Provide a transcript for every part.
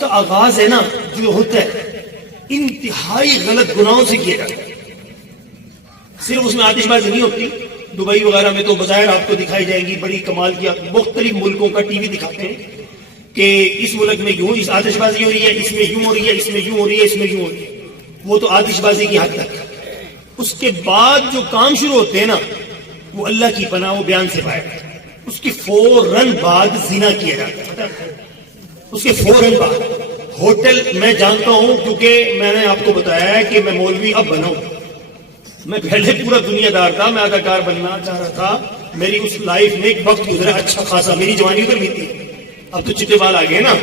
کا آغاز ہے نا جو ہوتا ہے انتہائی غلط گناہوں سے کیا جاتا ہے. صرف اس میں آتش بازی نہیں ہوتی. دبئی وغیرہ میں تو بظاہر آپ کو دکھائی جائیں گی بڑی کمال کی, مختلف ملکوں کا ٹی وی دکھاتے ہیں کہ اس ملک میں یوں اس آتش بازی ہو رہی ہے, اس میں یوں ہو رہی ہے, اس میں یوں ہو رہی ہے, اس میں یوں ہو رہی ہے. وہ تو آتش بازی کی حد تک. اس کے بعد جو کام شروع ہوتے ہیں نا وہ اللہ کی پناہ وہ بیان سے باہر ہے. اس کے فوراً بعد زنا کیا جاتا ہے. اس کے فوراً بعد ہوٹل میں جانتا ہوں کیونکہ میں نے آپ کو بتایا ہے کہ میں مولوی اب بنا ہوں. میں پہلے پورا دنیا دار تھا, میں اداکار بننا چاہ رہا تھا. میری اس لائف میں ایک وقت گزرا اچھا خاصا, میری جوانی ادھر بھی تھی. اب تو چٹے بال آ گئے نا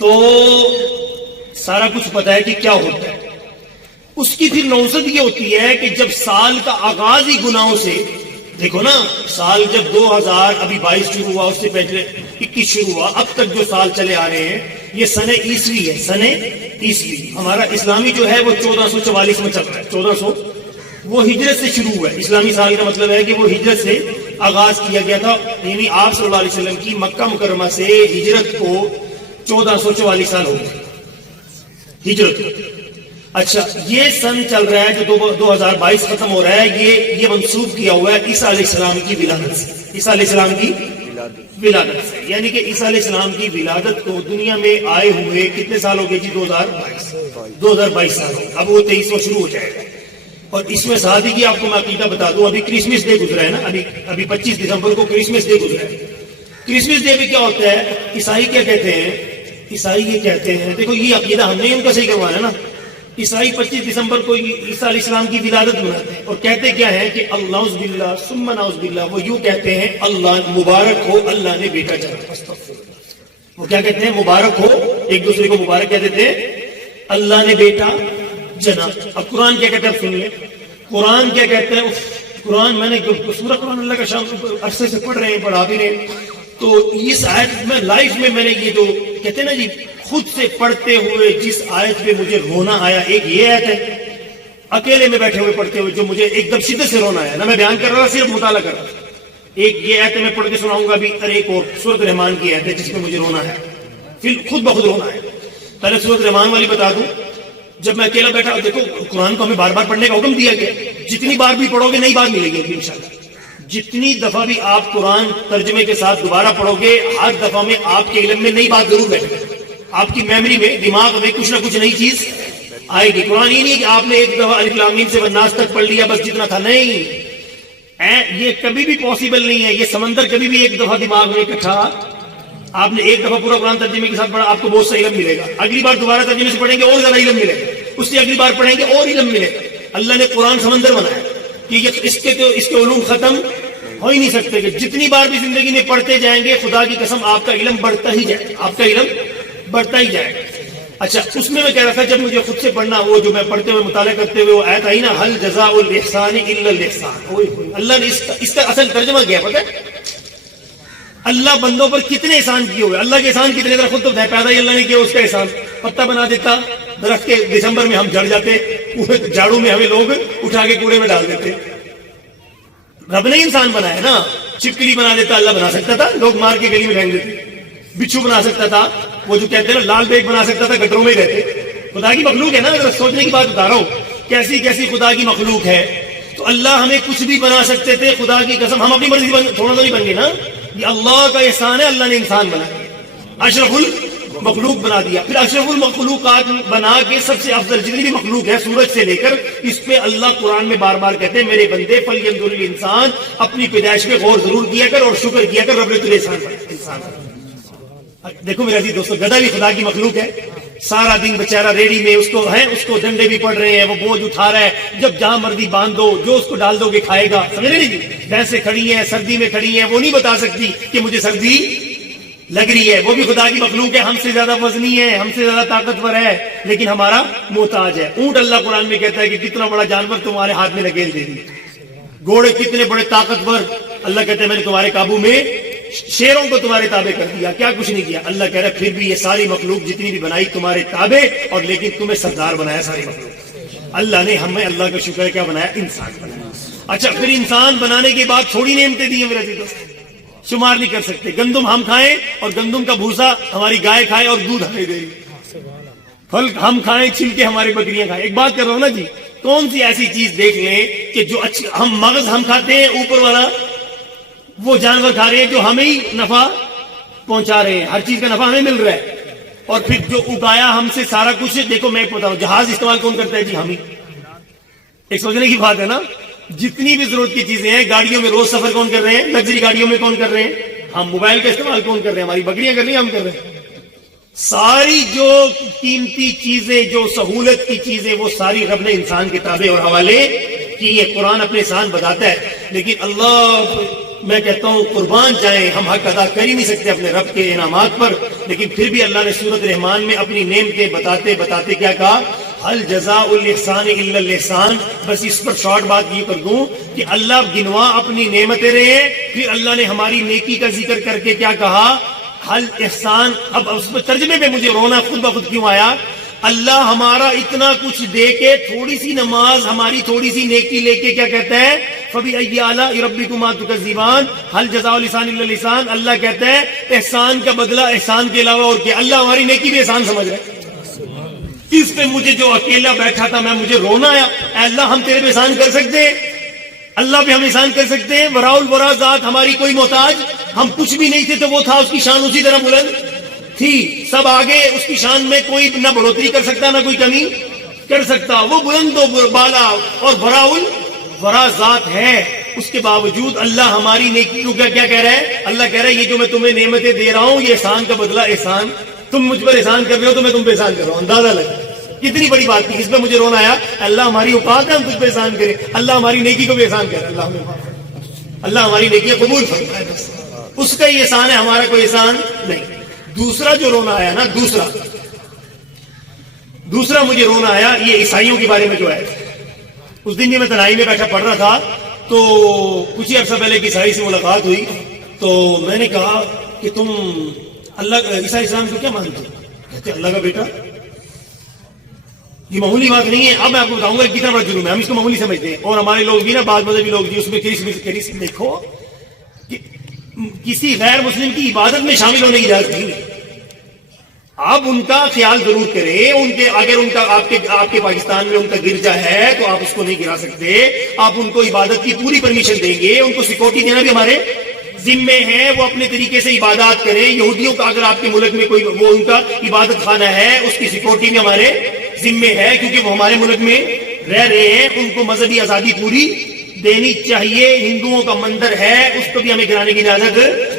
تو سارا کچھ پتا ہے کہ کیا ہوتا ہے. اس کی پھر نوزت یہ ہوتی ہے کہ جب سال کا آغاز ہی گناہوں سے, دیکھو نا سال جب 2000 ابھی 22 شروع ہوا, اس سے پہلے 21 شروع ہوا, اب تک جو سال چلے آ رہے ہیں یہ سن عیسوی ہے. سن عیسوی ہمارا اسلامی جو ہے وہ 1444 میں چل رہا ہے. 1400 وہ ہجرت سے شروع ہوا ہے. اسلامی سال کا مطلب ہے کہ وہ ہجرت سے آغاز کیا گیا تھا. یعنی آپ صلی اللہ علیہ وسلم کی مکہ مکرمہ سے ہجرت کو 1444 سال ہو گئے ہجرت. اچھا یہ سن چل رہا ہے جو 2022 ختم ہو رہا ہے, یہ منسوب کیا ہوا ہے عیسیٰ علیہ السلام کی ولادت سے. عیسیٰ علیہ السلام کی ولادت سے, یعنی کہ عیسیٰ علیہ السلام کی ولادت کو دنیا میں آئے ہوئے کتنے سال ہو گئے جی؟ 2022 سال. اب وہ 23واں شروع ہو جائے گا. اور اس میں ساتھ ہی کی آپ کو میں عقیدہ بتا دوں, ابھی کرسمس ڈے گزرا ہے نا, ابھی 25 دسمبر کو کرسمس ڈے گزرا ہے. کرسمس ڈے پہ کیا ہوتا ہے؟ عیسائی کیا کہتے ہیں؟ عیسائی یہ کہتے ہیں, دیکھو یہ عقیدہ ہم نے ان کا صحیح کروانا ہے نا. عیسائی 25 دسمبر کو عیسیٰ علیہ السلام کی ولادت مناتے ہیں اور کہتے کیا ہے کہ اللہ باللہ ثم نعوذ باللہ, وہ یوں کہتے ہیں اللہ مبارک ہو اللہ نے بیٹا جنم. وہ کیا کہتے ہیں؟ مبارک ہو, ایک دوسرے کو مبارک کہہ دیتے ہیں, اللہ نے بیٹا جنا. اب قرآن کیا کہتا ہے؟ سن لیں قرآن کیا کہتا ہے. قرآن میں نے سورہ قرآن اللہ کا شام عرصے سے پڑھ رہے ہیں, پڑھا بھی رہے ہیں, تو اس آیت میں لائف میں نے یہ جو کہتے ہیں نا جی خود سے پڑھتے ہوئے جس آیت پہ مجھے رونا آیا, ایک یہ آیت ہے اکیلے میں بیٹھے ہوئے پڑھتے ہوئے جو مجھے ایک دم شدت سے رونا آیا. نہ میں بیان کر رہا صرف مطالعہ کر رہا. ایک یہ آیت میں پڑھ کے سناؤں گا ابھی, ایک اور سورۃ رحمان کی آیت ہے جس میں مجھے رونا ہے, پھر خود بخود رونا ہے. پہلے سورۃ رحمان والی بتا دوں. جب میں اکیلا بیٹھا, دیکھو قرآن کو ہمیں بار بار پڑھنے کا حکم دیا گیا, جتنی بار بھی پڑھو گے نئی بات ملے گی انشاءاللہ. جتنی دفعہ بھی آپ قرآن ترجمے کے ساتھ دوبارہ پڑھو گے ہر دفعہ میں آپ کے علم میں نئی بات ضرور بیٹھے گی. آپ کی میموری میں دماغ میں کچھ نہ کچھ نئی چیز آئے گی. قرآن یہ نہیں کہ آپ نے ایک دفعہ الف لام میم سے والناس تک پڑھ لیا بس جتنا تھا, نہیں, یہ کبھی بھی پاسبل نہیں ہے. یہ سمندر کبھی بھی ایک دفعہ دماغ میں اکٹھا, آپ نے ایک دفعہ پورا قرآن ترجمے کے ساتھ پڑھا آپ کو بہت سا علم ملے گا. اگلی بار دوبارہ ترجمے سے پڑھیں گے اور زیادہ علم ملے گا. اس سے اگلی بار پڑھیں گے اور علم ملے گا. اللہ نے قرآن سمندر بنایا کہ اس کے علوم ختم ہو ہی نہیں سکتے کہ جتنی بار بھی زندگی میں پڑھتے جائیں گے خدا کی قسم آپ کا علم بڑھتا ہی جائے گا, آپ کا علم بڑھتا ہی جائے گا. اچھا اس میں کہہ رہا تھا جب مجھے خود سے پڑھنا, وہ جو میں پڑھتے ہوئے مطالعہ کرتے ہوئے وہ آیت آئی نا, حل جزاء الاحسان الا الاحسان. اللہ نے اس کا اصل ترجمہ کیا پتہ ہے؟ اللہ بندوں پر کتنے احسان کیے ہوئے. اللہ کے احسان کتنے, طرح خود تو پیدا ہی اللہ نے کیا, اس کا احسان پتہ بنا دیتا درخت کے, دسمبر میں ہم جھڑ جاتے, جھاڑو میں ہمیں لوگ اٹھا کے کوڑے میں ڈال دیتے. رب نے انسان بنایا نا. چھپکلی بنا دیتا اللہ بنا سکتا تھا, لوگ مار کے گلی میں پھینک دیتے. بچھو بنا سکتا تھا, وہ جو کہتے ہیں نا لال بیگ بنا سکتا تھا, گٹروں میں ہی رہتے. خدا کی مخلوق ہے نا, سوچنے کی بات بتا رہا ہوں کیسی کیسی خدا کی مخلوق ہے. تو اللہ ہمیں کچھ بھی بنا سکتے تھے, خدا کی قسم ہم اپنی مرضی تھوڑا تو نہیں بن گئے نا. یہ اللہ کا احسان ہے, اللہ نے انسان بنایا, اشرف المخلوق بنا دیا. پھر اشرف المخلوقات بنا کے سب سے افضل جتنی بھی مخلوق ہے سورج سے لے کر, اس پہ اللہ قرآن میں بار بار کہتے ہیں میرے بندے فلینظر الانسان, اپنی پیدائش میں غور ضرور کیا کر اور شکر کیا کر, رب نے تجھے انسان. دیکھو میرے عزیز دوستو, گدھا بھی خدا کی مخلوق ہے. سارا دن بیچارہ ریڑی میں اس کو ڈنڈے بھی پڑ رہے ہیں, وہ بوجھ اٹھا رہا ہے. جب جہاں مرضی باندھ دو, جو اس کو ڈال دو گے کھائے گا. سمجھ رہے نہیں, بھینسیں کھڑی ہیں سردی میں کھڑی ہیں, وہ نہیں بتا سکتی کہ مجھے سردی لگ رہی ہے. وہ بھی خدا کی مخلوق ہے, ہم سے زیادہ وزنی ہے, ہم سے زیادہ طاقتور ہے, لیکن ہمارا محتاج ہے. اونٹ اللہ قرآن میں کہتا ہے کہ کتنا بڑا جانور تمہارے ہاتھ میں لگیل دے دی. گھوڑے کتنے بڑے طاقتور, اللہ کہتے ہیں میں نے تمہارے قابو میں, شیروں کو تمہارے تابع کر دیا, کیا کچھ نہیں کیا. اللہ کہہ رہا ہے پھر بھی یہ ساری مخلوق جتنی بھی بنائی تمہارے تابع, اور لیکن تمہیں سردار بنایا ساری مخلوق. اللہ نے ہمیں, اللہ کا شکر ہے, کیا بنایا؟ انسان بنایا. اچھا پھر انسان بنانے کے بعد تھوڑی نعمتیں دی ہیں میرے دوست, شمار نہیں کر سکتے. گندم ہم کھائیں اور گندم کا بھوسا ہماری گائے کھائے اور دودھ ہمیں دے, پھل ہم کھائیں، چھلکے ہماری بکریاں کھائیں. ایک بات کر رہا ہوں نا جی، کون سی ایسی چیز دیکھ لیں کہ جو اچھی مغز ہم کھاتے ہیں، اوپر والا وہ جانور کھا رہے ہیں جو ہمیں ہی نفع پہنچا رہے ہیں، ہر چیز کا نفع ہمیں مل رہا ہے. اور پھر جو اگایا ہم سے سارا کچھ. دیکھو میں بتا ہوں، جہاز استعمال کون کرتا ہے جی؟ ہم ہی. ایک سوچنے کی بات ہے نا، جتنی بھی ضرورت کی چیزیں ہیں، گاڑیوں میں روز سفر کون کر رہے ہیں؟ لگژری گاڑیوں میں کون کر رہے ہیں؟ ہم. موبائل کا استعمال کون کر رہے ہیں؟ ہماری بکریاں کر رہی ہیں، ہم کر رہے ہیں. ساری جو قیمتی چیزیں، جو سہولت کی چیزیں، وہ ساری رب نے انسان کے تابع اور حوالے کی ہے. قرآن اپنے احسان بتاتا ہے، لیکن اللہ میں کہتا ہوں قربان جائیں، ہم حق ادا کر ہی نہیں سکتے اپنے رب کے انعامات پر. لیکن پھر بھی اللہ نے سورۃ رحمان میں اپنی نعمتیں بتاتے بتاتے کیا کہا؟ ہل جزاء الاحسان الا الاحسان. بس اس پر شارٹ بات یہ کر دوں کہ اللہ گنوا اپنی نعمتیں رہے، پھر اللہ نے ہماری نیکی کا ذکر کر کے کیا کہا؟ حل احسان. اب اس میں ترجمے پہ مجھے رونا خود بخود کیوں آیا؟ اللہ ہمارا اتنا کچھ دے کے، تھوڑی سی نماز، ہماری تھوڑی سی نیکی لے کے کیا کہتا ہے؟ فَبِأَيِّ آلَاءِ رَبِّكُمَا تُكَذِّبَانِ هَلْ جَزَاءُ الْإِحْسَانِ إِلَّا الْإِحْسَانُ. اللہ کہتا ہے احسان کا بدلہ احسان کے علاوہ اور کیا؟ اللہ ہماری نیکی بھی احسان سمجھ رہا ہے. اس پہ مجھے جو اکیلا بیٹھا تھا مجھے رونا آیا. اے اللہ ہم تیرے پہ احسان کر سکتے ہیں؟ اللہ پہ ہم احسان کر سکتے ہیں؟ وراء الورا ذات ہماری کوئی محتاج، ہم کچھ بھی نہیں تھے تو وہ تھا، اس کی شان اسی طرح بلند تھی. سب آگے، اس کی شان میں کوئی نہ بڑھوتری کر سکتا نہ کوئی کمی کر سکتا. وہ بلند و بالا اور وراء الورا ذات ہے. اس کے باوجود اللہ ہماری نیکی کو کیا کہہ رہا ہے؟ اللہ کہہ رہا ہے یہ جو میں تمہیں نعمتیں دے رہا ہوں، یہ احسان کا بدلہ احسان. تم مجھ پر احسان کر رہے ہو تو میں تم پہ احسان کر رہا ہوں. اندازہ لگا کتنی بڑی بات تھی. اس پہ مجھے رونا آیا. اللہ ہماری اوقات ہے ہم تجھ پہ احسان کریں. اللہ ہماری نیکی کو بھی احسان کرے. اللہ ہماری نیکی قبول فرمائے. بس اس کا ہی احسان ہے، ہمارا کوئی احسان نہیں. دوسرا جو رونا آیا نا، دوسرا مجھے رونا آیا یہ عیسائیوں کے بارے میں جو ہے. اس دن بھی میں تنہائی میں بیٹھا پڑھ رہا تھا تو کچھ ہی عرصہ پہلے ایک عیسائی سے ملاقات ہوئی. تو میں نے کہا کہ تم اللہ عیسائی اسلام کو کیا مانتے ہو؟ کہتے اللہ کا بیٹا. یہ معمولی بات نہیں ہے. اب میں آپ کو بتاؤں گا کتنا بڑا جرم ہے. ہم اس کو معمولی سمجھتے ہیں، اور ہمارے لوگ بھی نا، بعض مذہبی لوگ بھی اس میں دیکھو کہ کسی غیر مسلم کی عبادت میں شامل ہونے کی اجازت نہیں ہے. آپ ان کا خیال ضرور کریں. اگر ان کا آپ کے پاکستان میں ان کا گرجا ہے تو آپ اس کو نہیں گرا سکتے. آپ ان کو عبادت کی پوری پرمیشن دیں گے. ان کو سیکورٹی دینا بھی ہمارے ذمے ہے. وہ اپنے طریقے سے عبادات کریں. یہودیوں کا اگر آپ کے ملک میں کوئی وہ ان کا عبادت خانہ ہے، اس کی سیکورٹی بھی ہمارے ذمے ہے، کیونکہ وہ ہمارے ملک میں رہ رہے ہیں. ان کو مذہبی آزادی پوری دینی چاہیے. ہندوؤں کا مندر ہے، اس کو بھی ہمیں گرانے کی اجازت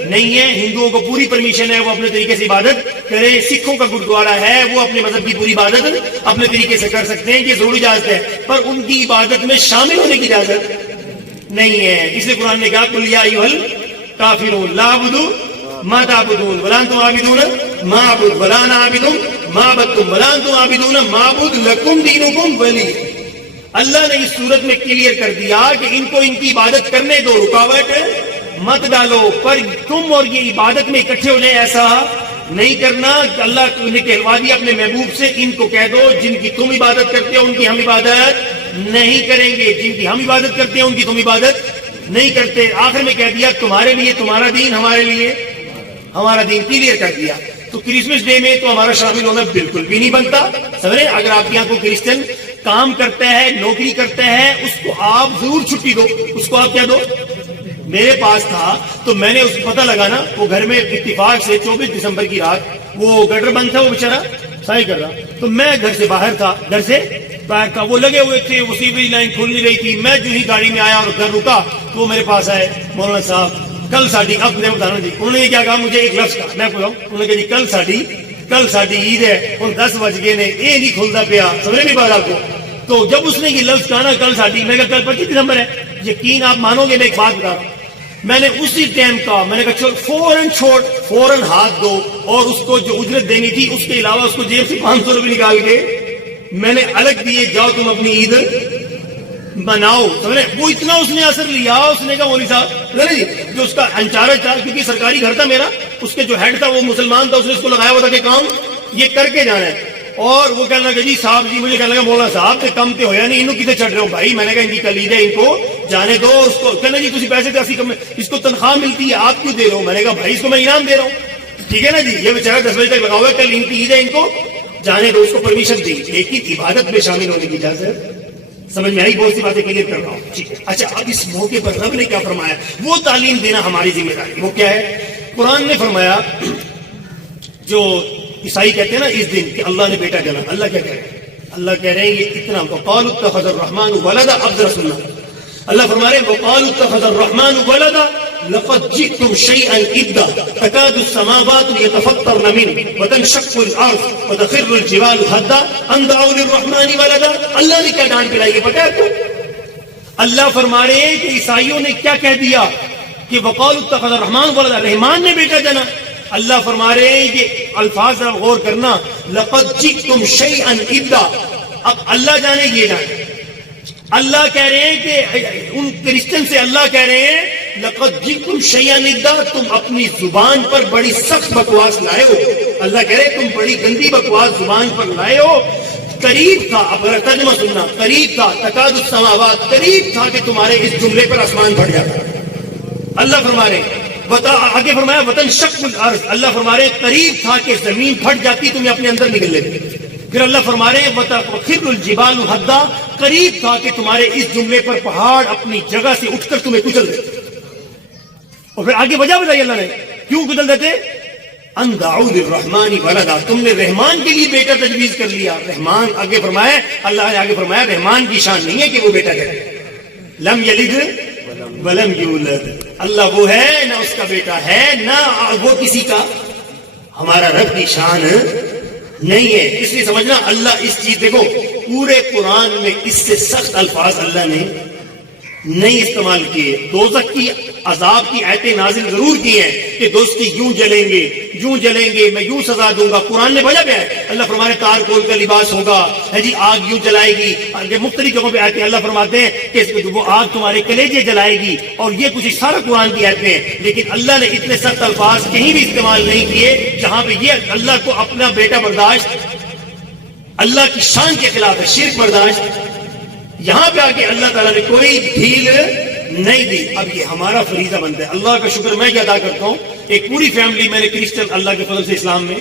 نہیں ہے. ہندوؤں کو پوری پرمیشن ہے وہ اپنے طریقے سے عبادت کرے. سکھوں کا گرودوارا ہے، وہ اپنے مذہب کی پوری عبادت اپنے طریقے سے کر سکتے ہیں. یہ ضروری اجازت ہے، پر ان کی عبادت میں شامل ہونے کی اجازت نہیں ہے. اس لیے قرآن نے کہا قل یا ایھا الکافرون لا اعبد ما تعبدون ولا انتم عابدون ما اعبد ولا انا عابد ما عبدتم ولا انتم عابدون ما اعبد لکم دینکم ولی. اللہ نے اس صورت میں کلیئر کر دیا کہ ان کو ان کی عبادت کرنے دو، رکاوٹ مت ڈالو. پر تم اور یہ عبادت میں اکٹھے ہو جائیں ایسا نہیں کرنا. اللہ نے کہلوا دیا اپنے محبوب سے، ان کو کہہ دو جن کی تم عبادت کرتے ہو ان کی ہم عبادت نہیں کریں گے، جن کی ہم عبادت کرتے ہیں ان کی تم عبادت نہیں کرتے. آخر میں کہہ دیا تمہارے لیے تمہارا دین، ہمارے لیے ہمارا دین. کلیئر کر دیا. تو کرسمس ڈے میں تو ہمارا شامل ہونا بالکل بھی نہیں بنتا. سمجھے؟ اگر آپ کے یہاں کوئی کرسچن کام کرتا ہے، نوکری کرتا ہے، اس کو آپ ضرور چھٹی دو. اس کو آپ کیا دو. میرے پاس تھا تو میں نے اس کو پتہ لگا نا، وہ گھر میں اتفاق سے 24 دسمبر کی رات وہ گٹر بند تھا، وہ بیچارہ صحیح کر رہا. تو میں گھر سے باہر تھا، وہ لگے ہوئے تھے، وہ سیوریج لائن کھل نہیں رہی تھی. میں جو ہی گاڑی میں آیا اور گھر رکا تو وہ میرے پاس آئے، مولانا صاحب کل ساڑی، اب میں بتانا جی انہوں نے کیا کہا، مجھے ایک لفظ کہا، میں بولا انہوں نے کہا جی کل ساڑی عید ہے اور 10 بج گئے نے، یہ نہیں کھلتا پیا. سمجھ نہیں بات آپ کو. تو جب اس نے یہ لفظ کہا نا کل ساڑی، میں کہا کل 25 دسمبر ہے. یقین آپ مانو گے، میں ایک بات بتا رہا ہوں، میں نے اسی ٹائم کہا، میں نے کہا چل فوراً ہاتھ دو، اور اس کو جو اجرت دینی تھی اس کے علاوہ اس کو جیب سے 500 روپے نکال کے میں نے الگ دیے، جاؤ تم اپنی عید مناؤ. وہ اتنا اس نے اثر لیا. اس نے کہا مولوی صاحب جی جو اس کا انچارج تھا، کیونکہ سرکاری گھر تھا میرا، اس کے جو ہیڈ تھا وہ مسلمان تھا، اس نے اس کو لگایا ہوا تھا کہ کام یہ کر کے جانا ہے. اور وہ کہنے لگا جی صاحب جی، مجھے کہنے لگا مولانا صاحب تے کم تے ہویا نہیں، انہوں کتے چڑھ رہے ہو بھائی. میں نے کہا ان کی کلید ہے، ان کو جانے دو. اس کو کہنا جی تسی پیسے تے کم، اس کو تنخواہ ملتی ہے آپ کیوں دے رہے ہو. میں نے کہا بھائی اس کو میں انعام دے رہا ہوں، ٹھیک ہے نا جی. یہ بیچارہ 10 بجے تک لگا ہوا ہے، کل ان کی عید ہے، ان کو جانے تو اس کو پرمیشن دی، لیکن عبادت میں شامل ہونے کی اجازت. سمجھ میں آئی؟ بہت سی باتیں کلیئر کر رہا ہوں. ٹھیک ہے. اچھا، اب اس موقع پر رب نے کیا فرمایا، وہ تعلیم دینا ہماری ذمہ داری. وہ کیا ہے؟ قرآن نے فرمایا، جو عیسائی کہتے ہیں نا اس دن کہ اللہ نے بیٹا جنا، اللہ کیا کہہ رہے ہیں؟ اللہ کہہ رہے ہیں یہ اتنا وقالوا اتخذ الرحمن ولدا. اب ذرا سننا، اللہ فرما رہے ہیں وقالوا اتخذ الرحمن ولدا لقد جئتم شيئا إدا تكاد السماوات يتفطرن منه وتنشق الأرض وتخر الجبال هدا أن دعوا للرحمن ولدا. اللہ نے کیا ڈانٹ پلائی ہے پتہ ہے آپ کو؟ اللہ فرما رہے ہیں کہ عیسائیوں نے کیا کہہ دیا کہ وقالوا اتخذ الرحمن ولدا، رحمان نے بیٹا جنا. اللہ فرما رہے ہیں کہ الفاظ ذرا غور کرنا، لقد جئتم شيئا إدا. اب اللہ جانے یہ جانے، اللہ کہہ رہے ہیں کہ ان کرسچن سے اللہ کہہ رہے ہیں لقد جئتم شيئا إدا، تم اپنی زبان پر بڑی سخت بکواس لائے ہو. اللہ کہہ رہے ہیں تم بڑی گندی بکواس زبان پر لائے ہو. قریب تھا، اب ترجمہ سننا، قریب تھا تکاد السماوات، قریب تھا کہ تمہارے اس جملے پر آسمان پھٹ جاتا. اللہ فرما رہے ہیں آگے فرمایا وتنشق الارض، اللہ فرما رہے ہیں قریب تھا کہ زمین پھٹ جاتی تمہیں اپنے اندر نگل لیتی. پھر اللہ فرما رہے ہیں وتخر الجبال هدا، قریب تھا کہ تمہارے اس جملے پر پہاڑ اپنی جگہ سے اٹھ کر تمہیں کچل دیتے. اور پھر آگے وجہ بتائی اللہ نے کیوں کچل دیتے، ان دعوا للرحمن ولدا، تم نے رحمان کے لیے بیٹا تجویز کر لیا. رحمان آگے فرمایا، اللہ نے آگے فرمایا رحمان کی شان نہیں ہے کہ وہ بیٹا کرے، لم یلد ولم یولد. اللہ وہ ہے، نہ اس کا بیٹا ہے، نہ وہ کسی کا. ہمارا رب کی شان نہیں ہے. اس لیے سمجھنا اللہ اس چیز، دیکھو پورے قرآن میں اس سے سخت الفاظ اللہ نے نہیں استعمال کیے. دوزخ کی عذاب کی آیتیں نازل ضرور کی ہیں کہ دوستی یوں جلیں گے، یوں جلیں گے، میں یوں سزا دوں گا. قرآن نے بھیجا گیا ہے، اللہ فرمانے تار کول کا لباس ہوگا، ہے جی آگ یوں جلائے گی. مختلف جگہوں پہ آیتیں اللہ فرماتے ہیں کہ وہ آگ تمہارے کلیجے جلائے گی، اور یہ کچھ سارا قرآن کی آیتیں ہیں. لیکن اللہ نے اتنے سخت الفاظ کہیں بھی استعمال نہیں کیے جہاں پہ یہ اللہ کو اپنا بیٹا برداشت اللہ کی شان کے خلاف ہے، شرک برداشت. یہاں پہ آگے اللہ تعالیٰ نے کوئی ڈھیل نہیں دی. اب یہ ہمارا فریضہ بنتا ہے. اللہ کا شکر میں کیا ادا کرتا ہوں، ایک پوری فیملی میں نے کرسچن اللہ کے فضل سے اسلام میں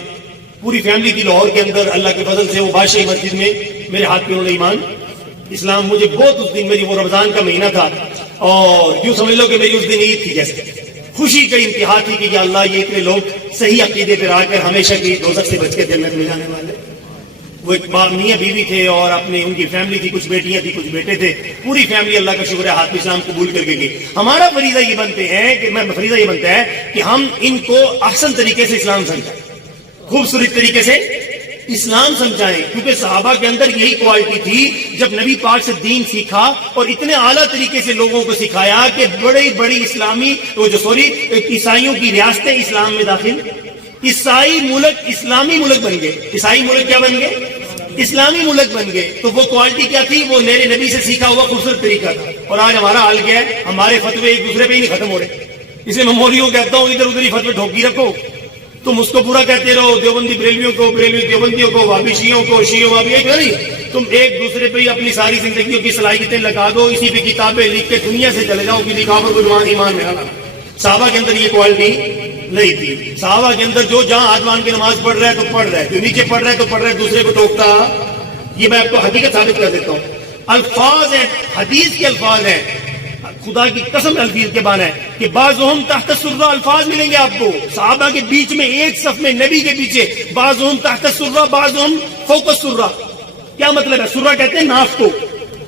پوری فیملی کی لاہور کے اندر اللہ کے فضل سے وہ بادشاہی مسجد میں میرے ہاتھ پہ انہوں نے ایمان اسلام. مجھے بہت اس دن میری وہ رمضان کا مہینہ تھا اور یوں سمجھ لو کہ میری اس دن عید تھی، جیسے خوشی کا انتہا تھی کہ یا اللہ یہ اتنے لوگ صحیح عقیدے پہ آ کر ہمیشہ کی دوزخ سے بچ کے جنت میں جانے والے. وہ ایک میاں بیوی تھے اور اپنے ان کی فیملی تھی، کچھ بیٹیاں تھی کچھ بیٹے تھے، پوری فیملی اللہ کا شکر ہے ہاتھ اسلام قبول کر کے گئی. ہمارا فریضہ یہ بنتے ہیں کہ فریضہ یہ بنتا ہے کہ ہم ان کو احسن طریقے سے اسلام سمجھائیں، خوبصورت طریقے سے اسلام سمجھائیں. کیونکہ صحابہ کے اندر یہی کوالٹی تھی، جب نبی پاک سے دین سیکھا اور اتنے اعلیٰ طریقے سے لوگوں کو سکھایا کہ بڑی بڑی اسلامی عیسائیوں کی ریاستیں اسلام میں داخل، عیسائی ملک اسلامی ملک بن گئے. عیسائی ملک کیا بن گئے؟ اسلامی ملک بن گئے. تو وہ کوالٹی کیا تھی؟ وہ میرے نبی سے سیکھا ہوا خوبصورت طریقہ تھا. اور آج ہمارا حال کیا ہے؟ ہمارے فتوے ایک دوسرے پہ ہی نہیں ختم ہو رہے. اسے میں مولویوں کہتا ہوں ادھر ادھر ہی فتوے ٹھوکی رکھو، تم اس کو پورا کہتے رہو، دیوبندی بریلویوں کو، بریلوی دیوبندیوں کو، وہابی شیعوں کو، شیعوں وہابی، ایک نہیں، تم ایک دوسرے پہ ہی اپنی ساری زندگیوں کی صلاحیتیں لگا دو، اسی پہ کتابیں لکھ کے دنیا سے چلے جاؤ، کسی کافر کو ایمان میں لانا. صحابہ کے اندر یہ کوالٹی نہیں تھی. صحابہ کے اندر جو جہاں آسمان کی نماز پڑھ رہا ہے تو پڑھ رہا ہے، جو نیچے پڑھ رہا ہے تو پڑھ رہا ہے، دوسرے کو ٹوکتا. یہ میں آپ کو حقیقت ثابت کر دیتا ہوں. الفاظ ہیں، حدیث کے الفاظ ہیں، خدا کی قسم الفیظ کے بعد ہے کہ بعضهم تحت السرہ الفاظ ملیں گے آپ کو صحابہ کے بیچ میں ایک صف میں نبی کے پیچھے، بعضهم تحت السرہ بعضهم فوق السرہ. کیا مطلب ہے؟ سرہ کہتے ہیں ناف کو،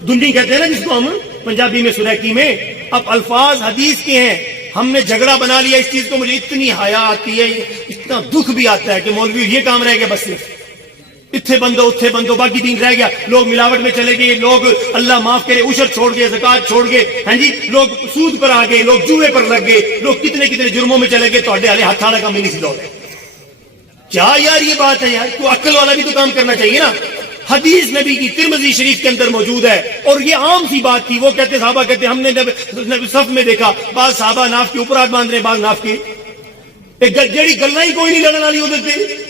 دنڈی کہتے ہیں نا جس کو ہم پنجابی میں سرائکی میں. اب الفاظ حدیث کے ہیں، ہم نے جھگڑا بنا لیا اس چیز کو. مجھے اتنی حیا آتی ہے، اتنا دکھ بھی آتا ہے کہ مولوی یہ کام رہ گیا، بس صرف اتھے بندو اتھے بندو، باقی دین رہ گیا. لوگ ملاوٹ میں چلے گئے، لوگ اللہ معاف کرے عشر چھوڑ گئے، زکات چھوڑ گئے، ہاں جی لوگ سود پر آ گئے، لوگ جوئے پر لگ گئے، لوگ کتنے کتنے جرموں میں چلے گئے. تو ہالے ہاتھ والا کام نہیں سی دو. کیا یار یہ بات ہے یار؟ تو عقل والا بھی تو کام کرنا چاہیے نا. حدیث نبی کی ترمذی شریف کے اندر موجود ہے، اور یہ عام سی بات تھی. وہ کہتے صحابہ کہتے ہم نے صف میں دیکھا بعض صحابہ ناف کے اوپر ہاتھ باندھ رہے، بعض ناف کے، جیڑی گلاں ہی کوئی نہیں لڑن والی ادھر پہ.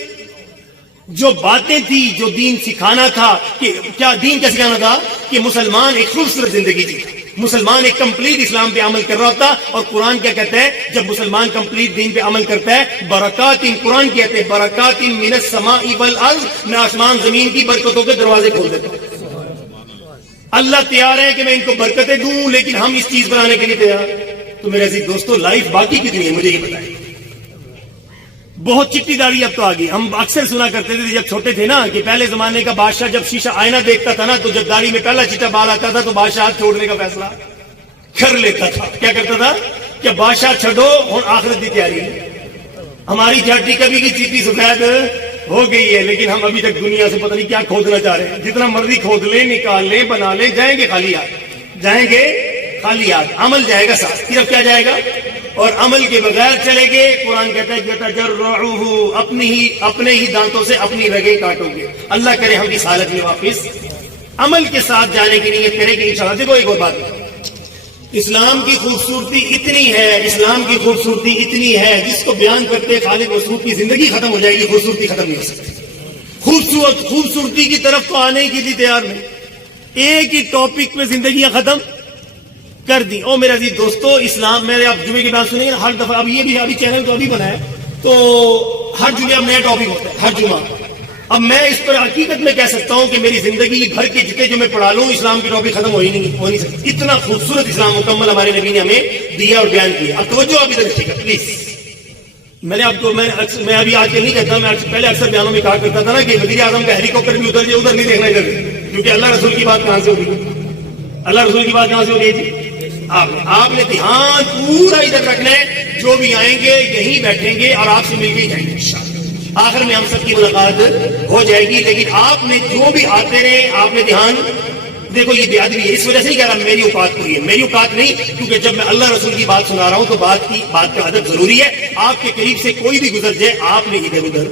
جو باتیں تھی، جو دین سکھانا تھا، کہ کیا دین کا سکھانا تھا کہ مسلمان ایک خوبصورت زندگی جیتا، مسلمان ایک کمپلیٹ اسلام پہ عمل کر رہا ہوتا. اور قرآن کیا کہتا ہے جب مسلمان کمپلیٹ دین پہ عمل کرتا ہے؟ برکات، قرآن کہتے ہیں برکات من السماء والارض، میں آسمان زمین کی برکتوں کے دروازے کھول دیتا ہوں. اللہ تیار ہے کہ میں ان کو برکتیں دوں، لیکن ہم اس چیز بنانے کے لیے تیار. تو میرے عزیز دوستو، لائف باقی کتنی ہے مجھے یہ بتائیں. بہت چٹی داڑھی اب تو آ گئی. ہم اکثر سنا کرتے تھے جب چھوٹے تھے نا کہ پہلے زمانے کا بادشاہ جب شیشہ آئینہ دیکھتا تھا نا تو جب داڑھی میں پہلا چٹا بال آتا تھا تو بادشاہ چھوڑنے کا فیصلہ کر لیتا تھا. کیا کرتا تھا کہ بادشاہ چھڑو اور آخرت کی تیاری. ہماری جھاٹی کبھی کی چیٹی سفید ہو گئی ہے، لیکن ہم ابھی تک دنیا سے پتہ نہیں کیا کھودنا چاہ رہے ہیں. جتنا مرضی کھود لیں، نکال لیں، بنا لیں، جائیں گے خالی ہاتھ، جائیں گے خالی ہاتھ. عمل جائے گا ساتھ، صرف کیا جائے گا؟ اور عمل کے بغیر چلے گے. قرآن کہتا ہے یتجرعہ، اپنے ہی دانتوں سے اپنی رگیں کاٹو گے. اللہ کرے ہم اس حالت میں واپس عمل کے ساتھ جانے کی نیت کرے گی انشاءاللہ. دیکھو ایک اور بات، اسلام کی خوبصورتی اتنی ہے، اسلام کی خوبصورتی اتنی ہے جس کو بیان کرتے خالق مسعود کی زندگی ختم ہو جائے گی، خوبصورتی ختم نہیں ہو سکتی. خوبصورتی کی طرف تو آنے کی بھی تیار نہیں. ایک ہی ٹاپک پہ زندگیاں ختم کر دی. او میرے عزیز دوستو، اسلام، میرے آپ جمعے کی بات سنیں گے ہر دفعہ. اب یہ بھی ابھی چینل تو ابھی بنا ہے تو ہر جمعے اب نیا ٹاپک ہوتا ہے، ہر جمعہ. اب میں اس پر حقیقت میں کہہ سکتا ہوں کہ میری زندگی بھر کے جتنے جو میں پڑھا لوں اسلام کی ٹاپک ختم ہو نہیں سکتی. اتنا خوبصورت اسلام مکمل ہمارے نبی نے ہمیں دیا اور بیان کیا. اب توجہ ابھی تک ٹھیک ہے پلیز. میں نے آپ کو میں ابھی آج کل نہیں کہتا، میں پہلے اکثر بیانوں میں کہا کرتا تھا نا کہ وزیر اعظم کا ہیلی کاپٹر بھی اتر جائے، ادھر نہیں دیکھنا ادھر، کیونکہ اللہ رسول کی بات کہاں سے ہوگی؟ اللہ رسول کی بات کہاں سے ہوگی جی؟ آپ نے دھیان پورا ادھر رکھنا ہے. جو بھی آئیں گے یہیں بیٹھیں گے اور آپ سے مل کے ہی جائیں گے انشاءاللہ. آخر میں ہم سب کی ملاقات ہو جائے گی. لیکن آپ نے جو بھی آتے رہے آپ نے دھیان، دیکھو یہ بے ادبی ہے. اس وجہ سے نہیں کہہ رہا میری اوقات کوئی ہے، میری اوقات نہیں، کیونکہ جب میں اللہ رسول کی بات سنا رہا ہوں تو بات کا ادب ضروری ہے. آپ کے قریب سے کوئی بھی گزر جائے آپ نے ادھر ادھر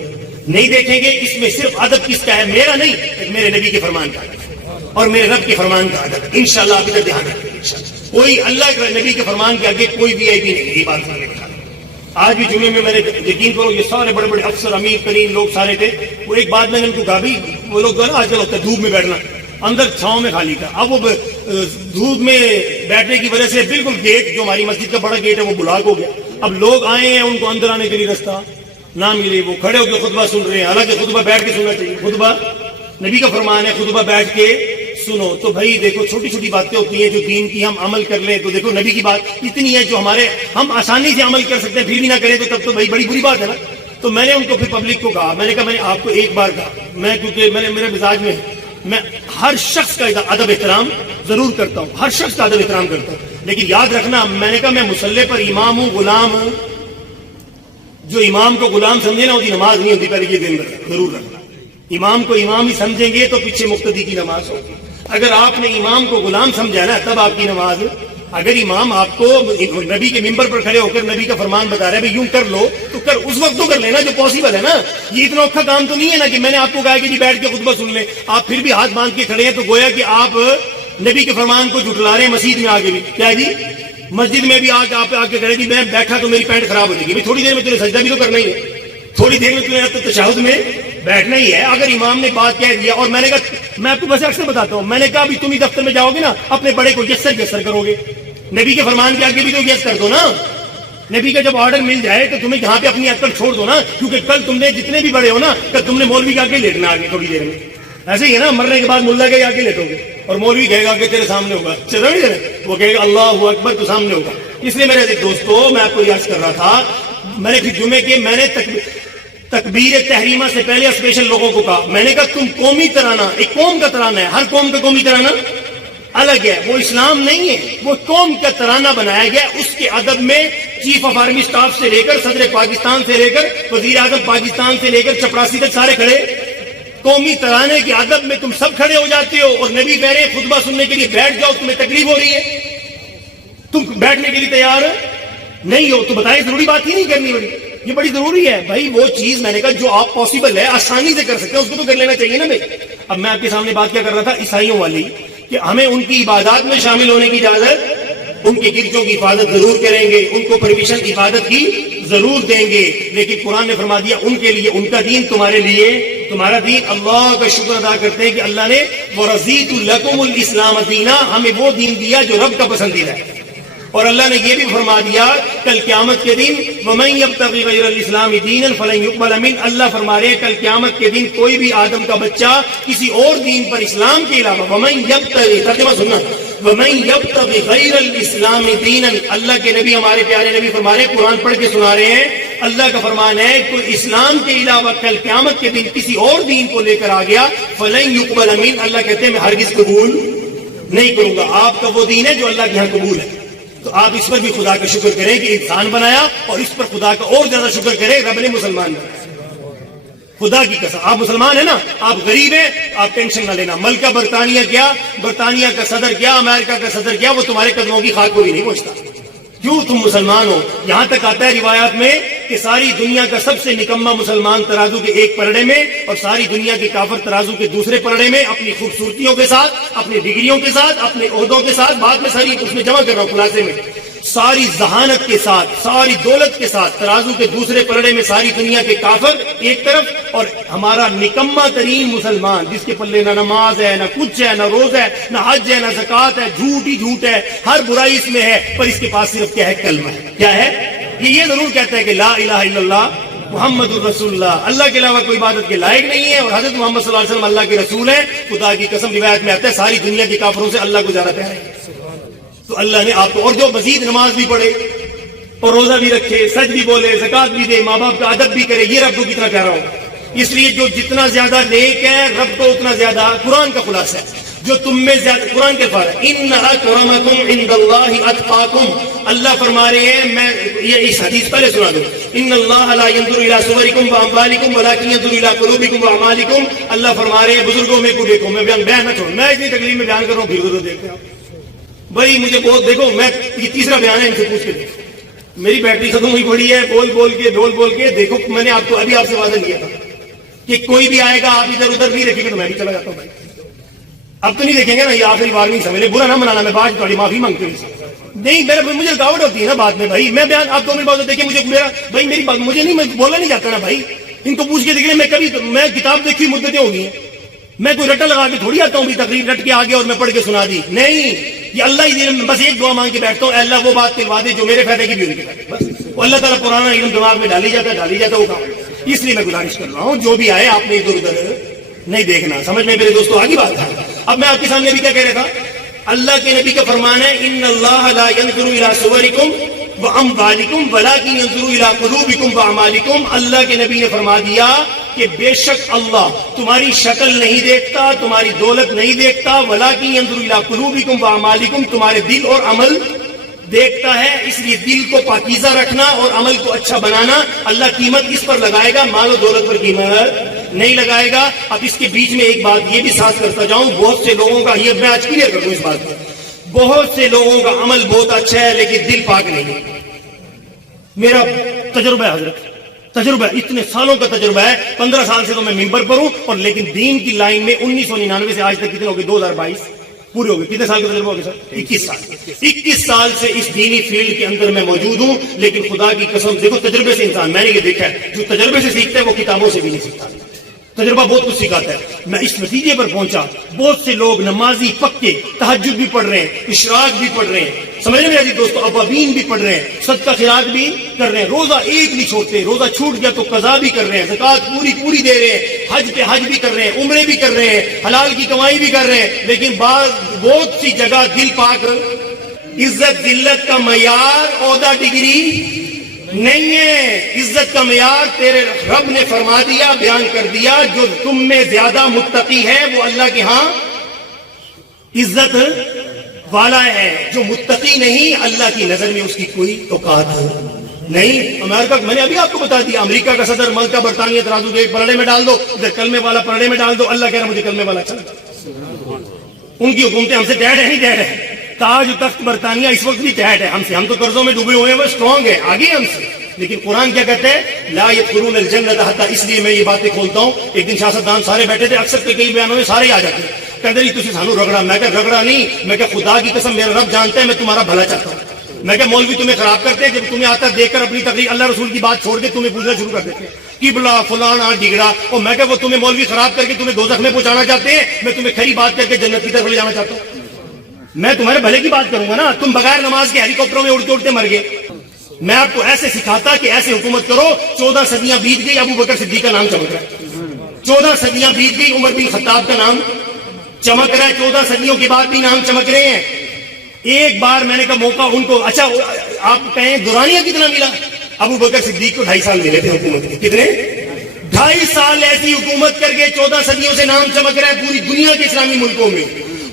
نہیں دیکھیں گے. اس میں صرف ادب کس کا ہے؟ میرا نہیں، میرے نبی کے فرمان کا ادب اور میرے رب کے فرمان کا ادب. انشاءاللہ آپ ادھر دھیان رکھیں گے انشاءاللہ. کوئی اللہ کے نبی کے فرمان کے آگے کوئی بھی نہیں ہے. یہ بات سننے کا آج بھی جمعے میں نے یقین کرو یہ سارے بڑے بڑے افسر امیر ترین لوگ سارے تھے. وہ ایک بات میں نے ان کو کہا بھی وہ لوگ جو ہے نا آج کل ہوتا ہے دھوپ میں بیٹھنا، اندر چھاؤں میں خالی کا. اب وہ دھوپ میں بیٹھنے کی وجہ سے بالکل گیٹ جو ہماری مسجد کا بڑا گیٹ ہے وہ بلاک ہو گیا. اب لوگ آئے ہیں ان کو اندر آنے کے لیے رستہ نہ ملے، وہ کھڑے ہو کے خطبہ سن رہے ہیں. حالانکہ خطبہ بیٹھ کے سننا چاہیے، خطبہ نبی کا فرمان ہے خطبہ بیٹھ کے سنو. تو بھائی دیکھو چھوٹی چھوٹی باتیں ہوتی ہیں جو دین کی ہم عمل کر لیں تو دیکھو نبی کی بات اتنی ہے جو ہم آسانی سے عمل کر سکتے ہیں، پھر بھی نہ کریں تو تب تو بھائی بڑی بری بات ہے نا. تو میں نے ان کو پھر پبلک کو کہا، میں نے کہا میں نے آپ کو ایک بار کہا، میں کیونکہ میرے مزاج میں میں ہر شخص کا ادب احترام ضرور کرتا ہوں، ہر شخص کا ادب احترام کرتا ہوں، لیکن یاد رکھنا میں نے کہا میں مصلی پر امام ہوں، غلام ہوں. جو امام کو غلام سمجھے نا اس کی نماز نہیں ہوتی. پہلے یہ دن ضرور رکھنا، امام کو امام ہی سمجھیں گے تو پیچھے مقتدی کی نماز ہوگی. اگر آپ نے امام کو غلام سمجھا نا تب آپ کی نماز. اگر امام آپ کو نبی کے ممبر پر کھڑے ہو کر نبی کا فرمان بتا رہا ہے یوں کر لو تو کر، اس وقت تو کر لینا جو پاسبل ہے نا. یہ اتنا اوکھا کام تو نہیں ہے نا کہ میں نے آپ کو کہا کہ جی بیٹھ کے خطبہ سن لیں، آپ پھر بھی ہاتھ باندھ کے کھڑے ہیں تو گویا کہ آپ نبی کے فرمان کو جھٹلا رہے ہیں. مسجد میں آگے بھی کیا جی، مسجد میں بھی آپ آ کے کھڑے جی میں بیٹھا تو میری پینٹ خراب ہو جائے گی. تھوڑی دیر میں تمہیں سجدہ بھی تو کرنا ہی ہے، تھوڑی دیر میں تمہیں تو تشہد میں بیٹھنا ہی ہے. اگر امام نے بات کہہ دیا، اور میں نے کہا میں آپ کو ویسے اکثر بتاتا ہوں، میں نے کہا ابھی تم ہی دفتر میں جاؤ گے نا اپنے بڑے کو یسر کرو گے، نبی کے فرمان کے آگے بھی تو یس کر دو نا. نبی کا جب آرڈر مل جائے تو تمہیں یہاں پہ اپنی عقل چھوڑ دو نا، کیونکہ کل تم نے جتنے بھی بڑے ہو نا کل تم نے مولوی کے آگے لیٹنا آگے تھوڑی دیر میں. ایسے ہی ہے نا، مرنے کے بعد ملا کے آگے لیٹو گے اور مولوی کہے گا کہ تیرے سامنے ہوگا، چلو نہیں وہ کہے گا اللہ اکبر تو سامنے ہوگا. اس لیے میرے دوستو میں آپ کو یاد کر رہا تھا، میں نے پھر جمعے کے میں نے تکبیر تحریمہ سے پہلے اسپیشل لوگوں کو کہا، میں نے کہا تم قومی ترانہ، ایک قوم کا ترانہ ہے، ہر قوم کا قومی ترانہ الگ ہے، وہ اسلام نہیں ہے، وہ قوم کا ترانہ بنایا گیا. اس کے ادب میں چیف آف آرمی سٹاف سے لے کر صدر پاکستان سے لے کر وزیر اعظم پاکستان سے لے کر چپراسی تک سارے کھڑے. قومی ترانے کے ادب میں تم سب کھڑے ہو جاتے ہو اور نبی کہہ رہے خطبہ سننے کے لیے بیٹھ جاؤ، تمہیں تکلیف ہو رہی ہے، تم بیٹھنے کے لیے تیار نہیں ہو تو بتائیں، ضروری بات ہی نہیں کرنی پڑی. یہ بڑی ضروری ہے بھائی. وہ چیز میں نے کہا جو آپ پاسبل ہے آسانی سے کر سکتے ہیں اس کو تو کر لینا چاہیے نا بھائی. اب میں آپ کے سامنے بات کیا کر رہا تھا عیسائیوں والی، کہ ہمیں ان کی عبادات میں شامل ہونے کی اجازت، ان کے گرجوں کی حفاظت ضرور کریں گے، ان کو پرمیشن عبادت کی ضرور دیں گے، لیکن قرآن نے فرما دیا ان کے لیے ان کا دین، تمہارے لیے تمہارا دین۔ اللہ کا شکر ادا کرتے ہیں کہ اللہ نے وَرَضِيتُ لَكُمُ الْإِسْلَامَ دِينًا، ہمیں وہ دین دیا جو رب کا پسندیدہ ہے۔ اور اللہ نے یہ بھی فرما دیا کل قیامت کے دن وَمَن يَبْتَغِ غَيْرَ الْإِسْلَامِ دِينًا فَلَن يُقْبَلَ مِنْهُ، اللہ فرما رہے ہیں کل قیامت کے دن کوئی بھی آدم کا بچہ کسی اور دین پر اسلام کے علاوہ، وَمَن يَبْتَغِ، ترجمہ سننا، وَمَن يَبْتَغِ غَيْرَ الْإِسْلَامِ دِينًا، اللہ کے نبی، ہمارے پیارے نبی فرما رہے ہیں، قرآن پڑھ کے سنا رہے ہیں، اللہ کا فرمان ہے کوئی اسلام کے علاوہ کل قیامت کے دن کسی اور دین کو لے کر آ گیا، فَلَن يُقْبَلَ مِنْهُ، اللہ کہتے ہیں میں ہرگز قبول نہیں کروں گا۔ آپ کا وہ دین ہے جو اللہ کے ہاں قبول ہے، تو آپ اس پر بھی خدا کا شکر کریں کہ انسان بنایا، اور اس پر خدا کا اور زیادہ شکر کریں رب نے مسلمان بنایا۔ خدا کی قسم آپ مسلمان ہیں نا، آپ غریب ہیں، آپ ٹینشن نہ لینا۔ ملکہ برطانیہ کیا، برطانیہ کا صدر کیا، امریکہ کا صدر کیا، وہ تمہارے قدموں کی خاک کو بھی نہیں پہنچتا۔ کیوں؟ تم مسلمان ہو۔ یہاں تک آتا ہے روایات میں کہ ساری دنیا کا سب سے نکما مسلمان ترازو کے ایک پلڑے میں، اور ساری دنیا کے کافر ترازو کے دوسرے پلڑے میں، اپنی خوبصورتیوں کے ساتھ، اپنی ڈگریوں کے ساتھ، اپنے عہدوں کے ساتھ، بعد میں ساری اس میں جمع کر رہا ہوں خلاصے میں، ساری ذہانت کے ساتھ، ساری دولت کے ساتھ ترازو کے دوسرے پلڑے میں ساری دنیا کے کافر ایک طرف، اور ہمارا نکما ترین مسلمان جس کے پلے نہ نماز ہے، نہ کچھ ہے، نہ روزہ ہے، نہ حج ہے، نہ زکوٰۃ ہے، جھوٹ ہی جھوٹ ہے، ہر برائی اس میں ہے، پر اس کے پاس صرف کیا ہے؟ کلمہ ہے۔ کیا ہے یہ ضرور کہتا ہے کہ لا الہ الا اللہ محمد الرسول اللہ، اللہ کے علاوہ کوئی عبادت کے لائق نہیں ہے، اور حضرت محمد صلی اللہ علیہ وسلم اللہ کے رسول ہیں۔ خدا کی قسم روایت میں آتا ہے ساری دنیا کے کافروں سے اللہ کو زیادہ پیارا ہے۔ تو اللہ نے آپ کو، اور جو مزید نماز بھی پڑھے اور روزہ بھی رکھے، سچ بھی بولے، زکوٰۃ بھی دے، ماں باپ کا ادب بھی کرے، یہ رب کو کتنا پیارا ہوگا۔ اس لیے جو جتنا زیادہ نیک ہے رب کو اتنا زیادہ، قرآن کا خلاصہ ہے، جو تم میں زیادہ، قرآن کے الفاظ ہے ان اکرمکم عند اللہ اتقاکم، اللہ فرما رہے ہیں، میں یہ اس حدیث پہلے سنا دوں، ان اللہ لا ينظر الى صورکم واموالکم ولکن ينظر الى قلوبکم واعمالکم، اللہ فرما رہے ہیں بزرگوں میں کو دیکھو، میں بیان نہ چھوڑ، میں اتنی تکلیف میں بیان کر رہا ہوں، پھر بزرگ دیکھتے ہیں بھائی مجھے بہت دیکھو، میں یہ تیسرا بیان ہے، ان سے پوچھ کے دیکھو، میری بیٹری ختم ہوئی پڑی ہے، بول بول کے ڈھول بول کے دیکھو، میں نے آپ کو ابھی آپ سے وعدہ کیا تھا کہ کوئی بھی آئے گا آپ ادھر ادھر نہیں دیکھیں گے تو میں بھی چلا جاتا ہوں بھائی، اب تو نہیں دیکھیں گے نا، یہ آخری بار نہیں سمجھ لے، برا نہ منانا، میں بعد تھوڑی معافی مانگتی ہوں، نہیں مجھے رکاوٹ ہوتی ہے نا بعد میں بھائی، میں بیان آپ 2 منٹ بعد دیکھیں، مجھے میرا بھائی میری بات مجھے نہیں، میں بولا نہیں جاتا نا بھائی، ان کو پوچھ کے دیکھ لیں، میں کبھی میں کتاب دیکھی مدتیں ہو گئی ہیں، میں کوئی رٹا لگا کے تھوڑی آتا ہوں بھی تقریر رٹ کے آگے اور میں پڑھ کے سنا دی، نہیں، یہ اللہ ہی بس ایک دعا مانگ کے بیٹھتا ہوں، اے اللہ وہ بات دلوا دے جو میرے فائدے کی بھی ان کے فائدے، بس وہ اللہ تعالیٰ پرانا علم دماغ میں ڈالی جاتا ہے وہ کام، اس لیے میں گزارش کر رہا ہوں جو بھی آئے آپ نے ادھر ادھر نہیں دیکھنا، سمجھ میں میرے دوستوں آگے بات ہے۔ اب میں آپ کے سامنے بھی کیا کہہ رہا تھا، اللہ کے نبی کا فرمان ہے ان اللہ لا ينظر الى صورکم واموالکم ولکن ينظر الى قلوبکم واعمالکم، اللہ کے نبی نے فرما دیا کہ بے شک اللہ تمہاری شکل نہیں دیکھتا، تمہاری دولت نہیں دیکھتا، ولکن ينظر الى قلوبکم واعمالکم، تمہارے دل اور عمل دیکھتا ہے، اس لیے دل کو پاکیزہ رکھنا اور عمل کو اچھا بنانا، اللہ قیمت اس پر لگائے گا، مال و دولت پر قیمت نہیں لگائے گا۔ اب اس کے بیچ میں ایک بات یہ بھی ساتھ کرتا جاؤں، بہت سے لوگوں کا، یہ میں آج کلیئر کر دوں اس بات کو، بہت سے لوگوں کا عمل بہت اچھا ہے لیکن دل پاک نہیں ہے۔ میرا تجربہ ہے حضرت، تجربہ اتنے سالوں کا تجربہ ہے، 15 سال سے تو میں ممبر پر ہوں، اور لیکن دین کی لائن میں 1999 سے آج تک کتنے ہو گئے، 2022 پورے ہو گئے، کتنے سال کا تجربہ ہو گیا سر؟ 21 سال سے اس دینی فیلڈ کے اندر میں موجود ہوں، لیکن خدا کی قسم دیکھو تجربے سے انسان، میں نے یہ دیکھا ہے جو تجربے سے سیکھتا ہے وہ کتابوں سے بھی نہیں سیکھتا، تجربہ بہت کچھ سکھاتا ہے۔ میں اس نتیجے پر پہنچا، بہت سے لوگ نمازی پکے، تہجد بھی پڑھ رہے ہیں، اشراق بھی پڑھ رہے ہیں، سمجھ رہے ہیں دوستوں، ابابین بھی پڑھ رہے ہیں، صدقہ خیرات بھی کر رہے ہیں، روزہ ایک نہیں چھوڑتے، روزہ چھوٹ گیا تو قضا بھی کر رہے ہیں، زکوٰۃ پوری دے رہے ہیں، حج پہ حج بھی کر رہے ہیں، عمرے بھی کر رہے ہیں، حلال کی کمائی بھی کر رہے ہیں، لیکن بہت سی جگہ دل پاک، عزت ذلت کا معیار عہدہ ڈگری نہیں ہے، عزت کا معیار تیرے رب نے فرما دیا، بیان کر دیا، جو تم میں زیادہ متقی ہے وہ اللہ کے ہاں عزت والا ہے، جو متقی نہیں اللہ کی نظر میں اس کی کوئی اوقات نہیں۔ امریکہ میں نے ابھی آپ کو بتا دیا، امریکہ کا صدر، ملکہ برطانیہ ترازو کے ایک پلڑے میں ڈال دو، ادھر کلمے والا پلڑے میں ڈال دو، اللہ کہہ رہا مجھے کلمے والا چل، ان کی حکومتیں ہم سے ڈیڈ ہے نہیں ڈیڈ ہے، تاج تخت برطانیہ اس وقت بھی ڈیڈ ہے ہم سے، ہم تو قرضوں میں ڈوبے ہوئے ہیں، وہ اسٹرانگ ہے، آگے ہم سے، لیکن قرآن کیا کہتے ہیں لا يدخلون الجنۃ حتی، اس لیے میں یہ باتیں کھولتا ہوں۔ ایک دن سیاستدان سارے بیٹھے تھے، اکثر کئی بیانوں میں سارے آ جاتے ہیں، کہتے ہیں تجھے سانو رگڑا، میں کہ رگڑا نہیں، میں کہ خدا کی قسم میرا رب جانتا ہے میں تمہارا بھلا چاہتا ہوں، میں کہ مولوی تمہیں خراب کرتے ہیں جب تمہیں آتا دیکھ کر اپنی تقریر اللہ رسول کی بات چھوڑ کے تمہیں پوچھنا شروع کر دیتے ہیں قبلہ فلانا ڈگڑا، اور میں کہ وہ تمہیں مولوی خراب کر کے تمہیں دوزخ میں پہنچانا چاہتے ہیں، میں تمہیں کھری بات کر کے جنت کی طرف لے جانا چاہتا ہوں. میں تمہارے بھلے کی بات کروں گا نا. تم بغیر نماز کے ہیلی کاپٹروں میں اڑتے اڑتے مر گئے. میں آپ کو ایسے سکھاتا کہ ایسے حکومت کرو. 14 صدیاں بیت گئی، ابو بکر صدیق کا نام چمک رہا ہے. 14 صدیاں بیت گئی، عمر بن خطاب کا نام چمک رہا ہے. 14 صدیوں کے بعد بھی نام چمک رہے ہیں. ایک بار میں نے کہا موقع ان کو، اچھا آپ کہیں دورانیہ کتنا ملا؟ ابو بکر صدیق کو 2.5 سال ملے تھے حکومت کے. کتنے؟ 2.5 سال ایسی حکومت کر کے 14 صدیوں سے نام چمک رہا ہے پوری دنیا کے اسلامی ملکوں میں.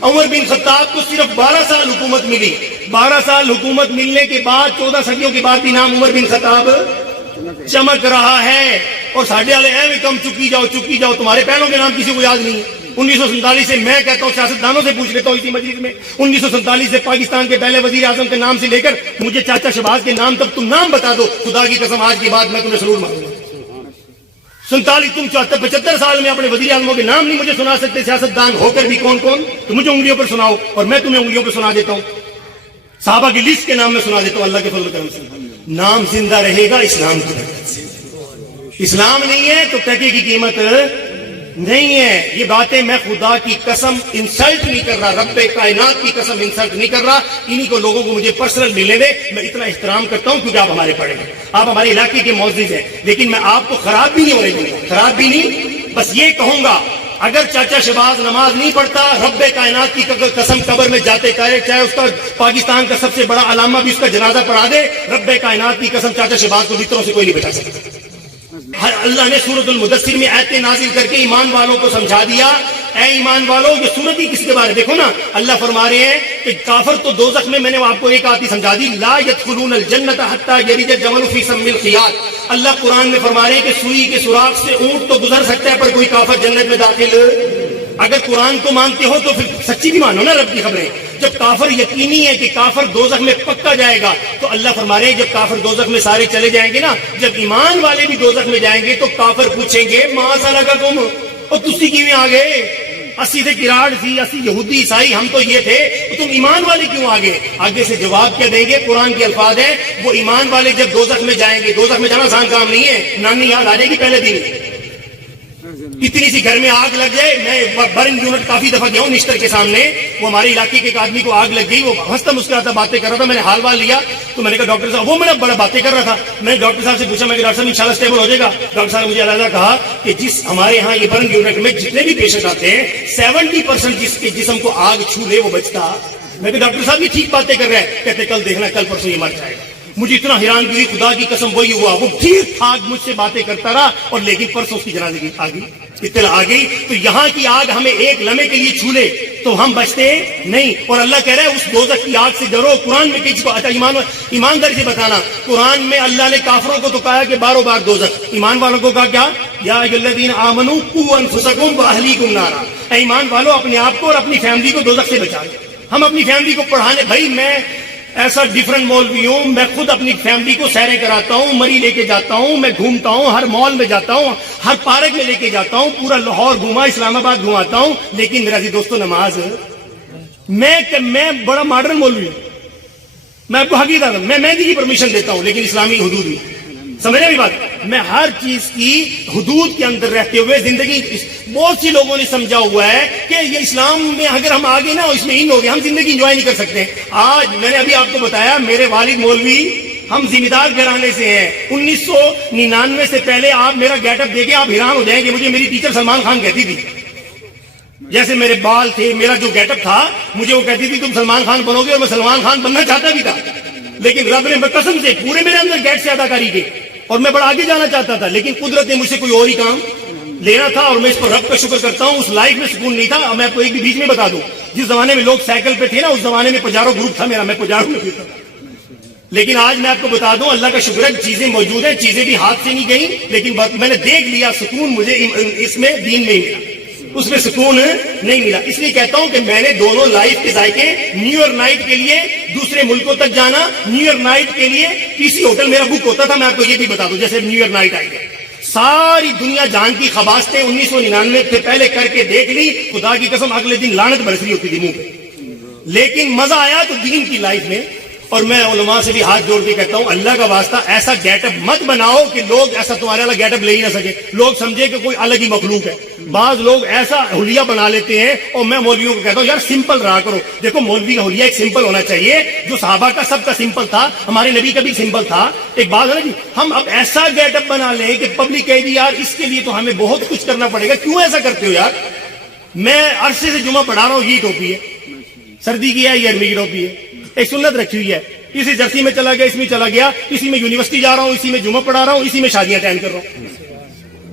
عمر بن خطاب کو صرف 12 سال حکومت ملی. 12 سال حکومت ملنے کے بعد 14 صدیوں کے بعد بھی نام عمر بن خطاب چمک رہا ہے. اور ساڈے والے اے کم چکی جاؤ، تمہارے پہلوں کے نام کسی کو یاد نہیں. 1947 سے میں کہتا ہوں، سیاستدانوں سے پوچھ لیتا ہوں اسی مجلس میں، 1947 سے پاکستان کے پہلے وزیر اعظم کے نام سے لے کر مجھے چاچا شہباز کے نام تک تم نام بتا دو، خدا کی قسم آج کے بعد میں تمہیں ضرور مانوں گا. 47 تم 75 سال میں اپنے وزیر اعظموں کے نام نہیں مجھے سنا سکتے، سیاستدان ہو کر بھی کون کون؟ تو مجھے انگلیوں پر سناؤ اور میں تمہیں انگلیوں پر سنا دیتا ہوں. صحابہ کی لسٹ کے نام میں سنا دیتا ہوں اللہ کے فضل و کرم سے. نام زندہ رہے گا اسلام کی برکت سے. اسلام نہیں ہے تو ٹکے کی قیمت نہیں ہے. یہ باتیں میں خدا کی قسم انسلٹ نہیں کر رہا، رب کائنات کی قسم انسلٹ نہیں کر رہا. انہی کو لوگوں کو مجھے پرسنل ملنے دے. میں اتنا احترام کرتا ہوں کیونکہ آپ ہمارے پڑھے ہیں، آپ ہمارے علاقے کے معزز ہیں، لیکن میں آپ کو خراب بھی نہیں ہونے دوں گا، خراب بھی نہیں. بس یہ کہوں گا اگر چاچا شہباز نماز نہیں پڑھتا، رب کائنات کی قسم قبر میں جاتے کرے، چاہے اس کا پاکستان کا سب سے بڑا علامہ بھی اس کا جنازہ پڑھا دے، رب کائنات کی قسم چاچا شہباز کو بستروں سے کوئی نہیں بچا سکتا. اللہ نے سورۃ المدثر میں آیتیں نازل کر کے ایمان والوں کو سمجھا دیا. اے ایمان والوں، یہ سورت ہی کس کے بارے دیکھو نا. اللہ فرما رہے ہیں کہ کافر تو دوزخ میں نے آپ کو ایک آیت سمجھا دی، لا يدخلون الجنۃ حتى يلج الجمل في سم الخياط. اللہ قرآن میں فرما رہے ہیں کہ سوئی کے سوراخ سے اونٹ تو گزر سکتا ہے پر کوئی کافر جنت میں داخل. اگر قرآن کو مانتے ہو تو پھر سچی بھی مانو نا رب کی خبریں. جب کافر یقینی ہے کہ کافر دوزخ میں پکا جائے گا تو اللہ فرما رہے ہیں جب کافر دوزخ میں سارے چلے جائیں گے نا، جب ایمان والے بھی دوزخ میں جائیں گے تو کافر پوچھیں گے ما سلککم، اور تسی کیویں آ گئے؟ اسی سے کراڑ تھی، اسی یہودی عیسائی ہم تو یہ تھے، تم ایمان والے کیوں آگے؟ آگے سے جواب کیا دیں گے؟ قرآن کے الفاظ ہیں وہ ایمان والے جب دوزخ میں جائیں گے، دوزخ میں جانا آسان کام نہیں ہے، نانی یاد آ جائے گی پہلے دن. اتنی سی گھر میں آگ لگ جائے. میں برن یونٹ کافی دفعہ گیا ہوں نشتر کے سامنے، وہ ہمارے علاقے کے ایک آدمی کو آگ لگ گئی، وہ ہنستا مسکراتا باتیں کر رہا تھا. میں نے حال وال لیا تو میں نے کہا ڈاکٹر صاحب، وہ میرا بڑا باتیں کر رہا تھا. میں نے ڈاکٹر صاحب سے پوچھا، میں کہ ڈاکٹر صاحب انشاءاللہ اسٹیبل ہو جائے گا؟ ڈاکٹر صاحب نے مجھے علیحدہ کہا کہ جس ہمارے ہاں یہ برن یونٹ میں جتنے بھی پیشنٹ آتے ہیں 70% جس کے جسم کو آگ چھو لے وہ بچتا. میں کہ ڈاکٹر صاحب یہ ٹھیک باتیں کر رہے ہیں. کہتے کل دیکھنا کل پرسوں یہ مر جائے گا. مجھے اتنا حیران ہوئی، خدا کی قسم وہی ہوا. وہ ٹھیک ٹھاک مجھ سے باتیں کرتا رہا اور لیکن پرسوں اس کی جنازے کی آ گئی، اطلاع آ گئی. تو یہاں کی آگ ہمیں ایک لمحے کے لیے چھو لے تو ہم بچتے نہیں. اور اللہ کہہ رہا ہے اس دوزخ کی آگ سے ڈرو. قرآن میں کسی کو اچھا ایمانداری سے بتانا، قرآن میں اللہ نے کافروں کو تو کہا کہ باروں بار دوزخ، ایمان والوں کو کہا کیا؟ یا ایھا الذین آمنوا قوا انفسکم واہلیکم نارا. اے ایمان والوں اپنے آپ کو اور اپنی فیملی کو دوزخ سے بچا لو. ہم اپنی فیملی کو پڑھانے، بھائی میں ایسا ڈیفرنٹ مولوی ہوں، میں خود اپنی فیملی کو سیریں کراتا ہوں، مری لے کے جاتا ہوں، میں گھومتا ہوں، ہر مال میں جاتا ہوں، ہر پارک میں لے کے جاتا ہوں، پورا لاہور گھوما، اسلام آباد گھماتا ہوں. لیکن میرا دوستو نماز، میں بڑا ماڈرن مولوی ہوں، میں آپ کو حقیقت میں مہندی کی پرمیشن دیتا ہوں لیکن اسلامی حدود میں. سمجھے بھی بات؟ میں ہر چیز کی حدود کے اندر رہتے ہوئے زندگی. بہت سی لوگوں نے سمجھا ہوا ہے کہ یہ اسلام میں اگر ہم آگے نا اس میں ان ہو گئے ہم زندگی انجوائے نہیں کر سکتے. آج میں نے ابھی آپ کو بتایا میرے والد مولوی، ہم ذمہ دار گھرانے سے ہیں. 1999 سے پہلے آپ میرا گیٹ اپ دیکھیں آپ حیران ہو جائیں گے. مجھے میری ٹیچر سلمان خان کہتی تھی، جیسے میرے بال تھے، میرا جو گیٹ اپ تھا، مجھے وہ کہتی تھی تم سلمان خان بنو گے، اور میں سلمان خان بننا چاہتا بھی تھا. لیکن رب نے قسم سے پورے میرے اندر گیٹ سے اداکاری کی اور میں بڑا آگے جانا چاہتا تھا، لیکن قدرت نے مجھ سے کوئی اور ہی کام لینا تھا. اور میں اس پر رب کا شکر کرتا ہوں. اس لائف میں سکون نہیں تھا. میں آپ کو ایک بھی بیچ میں بتا دوں، جس زمانے میں لوگ سائیکل پہ تھے نا، اس زمانے میں پجارو گروپ تھا میرا، میں پجارو میں پھرتا تھا. لیکن آج میں آپ کو بتا دوں اللہ کا شکر ہے چیزیں موجود ہیں، چیزیں بھی ہاتھ سے نہیں گئیں، لیکن میں نے دیکھ لیا سکون مجھے اس میں دین میں ہی ملا، اس میں سکون نہیں ملا. اس لیے کہتا ہوں کہ میں نے دونوں لائف کے ذائقے، نیو ایئر نائٹ کے لیے دوسرے ملکوں تک جانا، نیو ایئر نائٹ کے لیے کسی ہوٹل میرا بک ہوتا تھا. میں آپ کو یہ بھی بتا دوں جیسے نیو ایئر نائٹ آئی ہے، ساری دنیا جان کی خباستیں 1999 سے پہلے کر کے دیکھ لی. خدا کی قسم اگلے دن لعنت برس رہی ہوتی تھی منہ پہ، لیکن مزہ آیا تو دین کی لائف میں اور میں علماء سے بھی ہاتھ جوڑ کے کہتا ہوں اللہ کا واسطہ ایسا گیٹ اپ مت بناؤ کہ لوگ ایسا تمہارے والا گیٹ اپ لے ہی نہ سکے, لوگ سمجھے کہ کوئی الگ ہی مخلوق ہے. بعض لوگ ایسا حلیہ بنا لیتے ہیں, اور میں مولویوں کو کہتا ہوں یار سمپل رہا کرو. دیکھو مولوی کا حلیہ ایک سمپل ہونا چاہیے, جو صحابہ کا سب کا سمپل تھا, ہمارے نبی کا بھی سمپل تھا. ایک بات ہے نا جی, ہم اب ایسا گیٹ اپ بنا لیں کہ پبلک کہے گی یار اس کے لیے تو ہمیں بہت کچھ کرنا پڑے گا, کیوں ایسا کرتے ہو یار؟ میں عرصے سے جمعہ پڑھا رہا ہوں, یہ ٹوپی ہے, سردی کی ہے, یہ گرمی کی ٹوپی ہے, ایک سنت رکھی ہوئی ہے. اسی جرسی میں چلا گیا, اس میں چلا گیا, اسی میں یونیورسٹی جا رہا ہوں, اسی میں جمعہ پڑھا رہا ہوں, اسی میں شادیاں اٹینڈ کر رہا ہوں.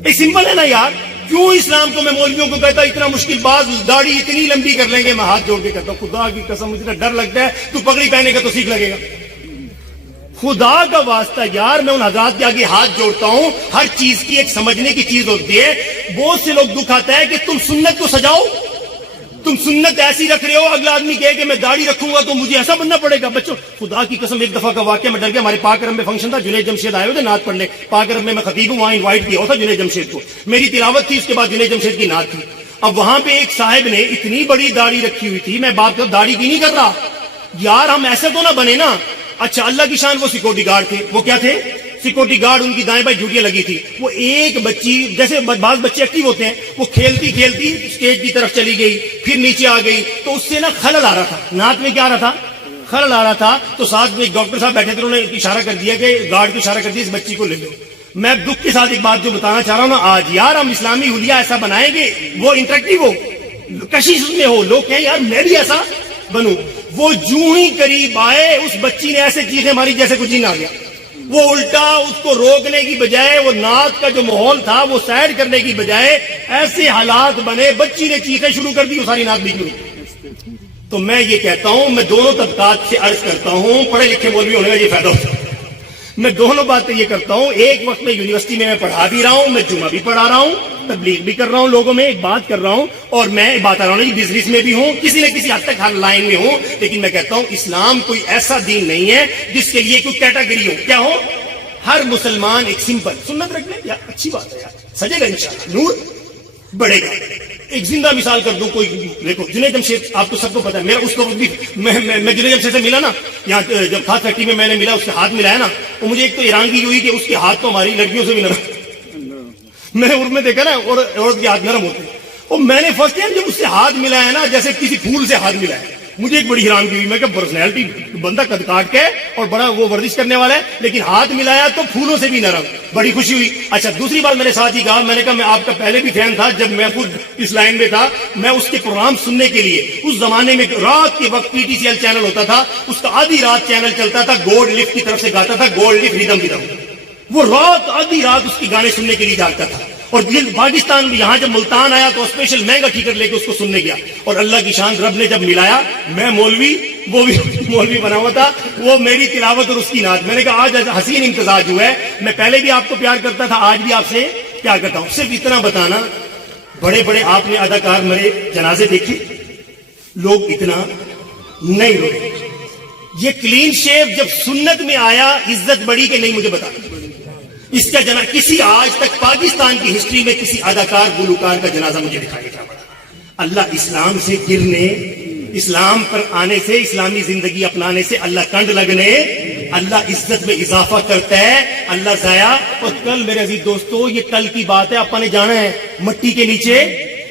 ایک سمپل ہے نا یار. کیوں اسلام کو میں مولویوں کو کہتا اتنا مشکل بات, داڑھی اتنی لمبی کر لیں گے. میں ہاتھ جوڑ کے کہتا ہوں خدا کی قسم مجھے ڈر لگتا ہے, تو پگڑی پہنے گا تو سیکھ لگے گا. خدا کا واسطہ یار میں ان حضرات کے آگے ہاتھ جوڑتا ہوں, ہر چیز کی ایک سمجھنے کی چیز ہوتی ہے. بہت سے لوگ دکھ آتا ہے کہ تم سنت کو سجاؤ, تم سنت ایسی رکھ رہے ہو, اگلا آدمی کہے کہ میں داڑھی رکھوں گا تو مجھے ایسا بننا پڑے گا. بچوں خدا کی قسم ایک دفعہ کا واقعہ میں ڈر گیا. ہمارے پاک عرب میں فنکشن تھا, جنید جمشید آئے ہوئے تھے نعت پڑھنے. پاک عرب میں خطیب ہوں, وہاں انوائٹ کیا ہوا تھا جنید جمشید کو. میری تلاوت تھی, اس کے بعد جنید جمشید کی نعت تھی. اب وہاں پہ ایک صاحب نے اتنی بڑی داڑھی رکھی ہوئی تھی, میں بات کروں داڑھی کی نہیں کر رہا یار, ہم ایسے تو نہ بنے نا. اچھا اللہ کی شان, وہ سیکورٹی گارڈ تھے. وہ کیا تھے؟ Security guard. ان کی دائیں بائیں ڈیوٹیاں لگی تھی. وہ ایک بچی, جیسے بعض بچے ایکٹیو ہوتے ہیں, وہ کھیلتی کھیلتی اسٹیج کی طرف چلی گئی, پھر نیچے آ گئی, تو اس سے نا خلل آ رہا تھا. نعت میں کیا آ رہا تھا؟ خلل آ رہا تھا. تو ساتھ میں ایک ڈاکٹر صاحب بیٹھے تھے, انہوں نے اشارہ کر دیا کہ گارڈ کو اشارہ کر دیا اس بچی کو لے لو. میں دکھ کے ساتھ ایک بات جو بتانا چاہ رہا ہوں نا آج, یار ہم اسلامی حلیہ ایسا بنائیں گے وہ انٹریکٹیو ہو, کشش میں ہو, لوگ کہیں یار میں بھی ایسا بنوں. وہ جو ہی قریب آئے, اس بچی نے ایسے چیخیں ماری جیسے کچھ ہی نہ گیا. وہ الٹا اس کو روکنے کی بجائے, وہ نعت کا جو ماحول تھا وہ سائڈ کرنے کی بجائے ایسے حالات بنے, بچی نے چیخیں شروع کر دی, وہ ساری نعت بھی شروع. تو میں یہ کہتا ہوں, میں دونوں طبقات سے عرض کرتا ہوں, پڑھے لکھے مولوی ہونے کا یہ فائدہ ہوتا ہے. میں دونوں باتیں یہ کرتا ہوں, ایک وقت میں یونیورسٹی میں پڑھا بھی رہا ہوں, میں جمعہ بھی پڑھا رہا ہوں, تبلیغ بھی کر رہا ہوں, لوگوں میں ایک بات کر رہا ہوں, اور میں بات رہا ہوں بزنس میں بھی ہوں, کسی نہ کسی حد تک ہر لائن میں ہوں. لیکن میں کہتا ہوں اسلام کوئی ایسا دین نہیں ہے جس کے لیے کوئی کیٹیگری ہو. کیا ہو؟ ہر مسلمان ایک سمپل سنت رکھ لے, یار اچھی بات ہے, یار سجے گا انشاءاللہ, نور بڑھے گا. ایک زندہ مثال کر دوں, کوئی دیکھو جنید جمشید, آپ کو سب کو پتا ہے, میرا اس وقت بھی میں جنید جمشید سے ملا نا, یہاں جب کھاد فیکٹری میں نے ملا, اس کے ہاتھ ملایا نا, تو مجھے ایک تو ایرانگی ہوئی کہ اس کے ہاتھ تو ہماری لڑکیوں سے بھی نرم. میں نے عرب میں دیکھا نا, اور عورت کے ہاتھ نرم ہوتے ہیں, اور میں نے فرسٹ ٹائم جب اس سے ہاتھ ملایا نا, جیسے کسی پھول سے ہاتھ ملایا, مجھے ایک بڑی حیرانگی ہوئی. میں کہ پرسنالٹی بندہ قد کاٹ کے اور بڑا وہ ورزش کرنے والا ہے, لیکن ہاتھ ملایا تو پھولوں سے بھی نرم, بڑی خوشی ہوئی. اچھا دوسری بات میرے ساتھ ہی کہا, میں نے کہا میں آپ کا پہلے بھی فین تھا, جب میں خود اس لائن میں تھا, میں اس کے پروگرام سننے کے لیے اس زمانے میں رات کے وقت P T C L channel ہوتا تھا, اس کا آدھی رات چینل چلتا تھا, گولڈ لفٹ کی طرف سے گاتا تھا, گولڈ لفٹ ریدم ریدم, وہ رات آدھی رات اس کی گانے سننے کے لیے جاگتا تھا. اور پاکستان میں یہاں جب ملتان آیا تو اسپیشل مہنگا ٹکٹ لے کے اس کو سننے گیا. اور اللہ کی شان, رب نے جب ملایا, میں مولوی, وہ بھی مولوی بنا ہوا تھا, وہ میری تلاوت اور اس کی نعت. میں نے کہا آج حسین امتزاج ہوا ہے, میں پہلے بھی آپ کو پیار کرتا تھا, آج بھی آپ سے پیار کرتا ہوں. صرف اتنا بتانا, بڑے بڑے آپ نے اداکار مرے جنازے دیکھے, لوگ اتنا نہیں روئے. یہ کلین شیو جب سنت میں آیا, عزت بڑی کہ نہیں مجھے بتا. اس کا کسی آج تک پاکستان کی ہسٹری میں کسی اداکار گلوکار کا جنازہ مجھے دکھائی نہیں پڑا. اللہ اسلام سے گرنے, اسلام پر آنے سے, اسلامی زندگی اپنانے سے اللہ کنڈ لگنے, اللہ عزت میں اضافہ کرتا ہے, اللہ ضائع. اور کل میرے عزیز دوستو, یہ کل کی بات ہے, آپ نے جانا ہے مٹی کے نیچے.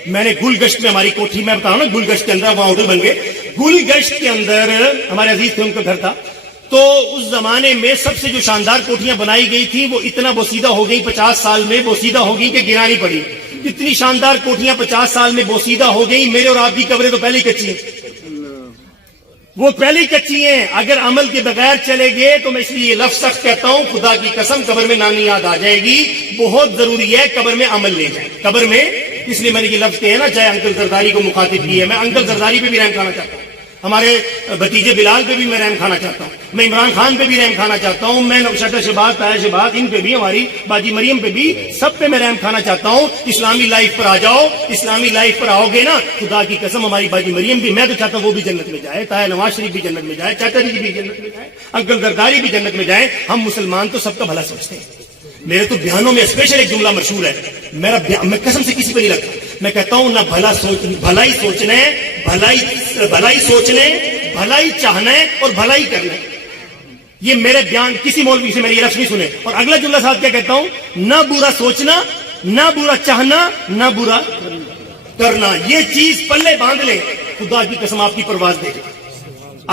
میں نے گل گشت میں, ہماری کوٹھی میں بتاؤں نا, گل گشت کے اندر وہاں ہوٹل بن گئے, گل گشت کے اندر ہمارے عزیز تھے, ان کا گھر تھا. تو اس زمانے میں سب سے جو شاندار کوٹھیاں بنائی گئی تھی وہ اتنا بوسیدہ ہو گئی, 50 سال میں بوسیدہ ہو گئی کہ گرانی پڑی. اتنی شاندار کوٹھیاں 50 سال میں بوسیدہ ہو گئی. میرے اور آپ کی قبریں تو پہلے ہی کچی ہیں, وہ پہلے ہی کچی ہیں. اگر عمل کے بغیر چلے گئے تو میں اس لیے یہ لفظ سخت کہتا ہوں, خدا کی قسم قبر میں نانی یاد آ جائے گی. بہت ضروری ہے قبر میں عمل لے جائیں, قبر میں. اس لیے میں نے یہ لفظ کہے نا, چاہے انکل زرداری کو مخاطب کی ہے, میں انکل زرداری پہ بھی رحم کھانا چاہتا ہوں, ہمارے بھتیجے بلال پہ بھی میں رحم کھانا چاہتا ہوں, میں عمران خان پہ بھی رحم کھانا چاہتا ہوں, میں نوشتہ شہباز, طاہر شہباز, ان پہ بھی, ہماری باجی مریم پہ بھی, سب پہ میں رحم کھانا چاہتا ہوں. اسلامی لائف پر آ جاؤ, اسلامی لائف پر آؤ گے نا, خدا کی قسم ہماری باجی مریم بھی, میں تو چاہتا ہوں وہ بھی جنت میں جائے, طاہر نواز شریف بھی جنت میں جائے, چاچا جی بھی جنت میں جائے, انکل زرداری بھی جنت میں جائے. ہم مسلمان تو سب کا بھلا سوچتے ہیں. میرے تو بیانوں میں اسپیشل ایک جملہ مشہور ہے, میں قسم سے کسی پہ نہیں لگتا, میں کہتا ہوں نہ بھلائی سوچنے, بھلائی سوچنے, بھلائی چاہنا ہے اور بھلائی کرنا ہے. یہ میرے بیان کسی مولوی سے میں یہ لفظ نہیں سنے. اور اگلا جملہ ساتھ کیا کہتا ہوں, نہ برا سوچنا, نہ برا چاہنا, نہ برا کرنا. یہ چیز پلے باندھ لیں, خدا کی قسم آپ کی پرواز دیکھیں,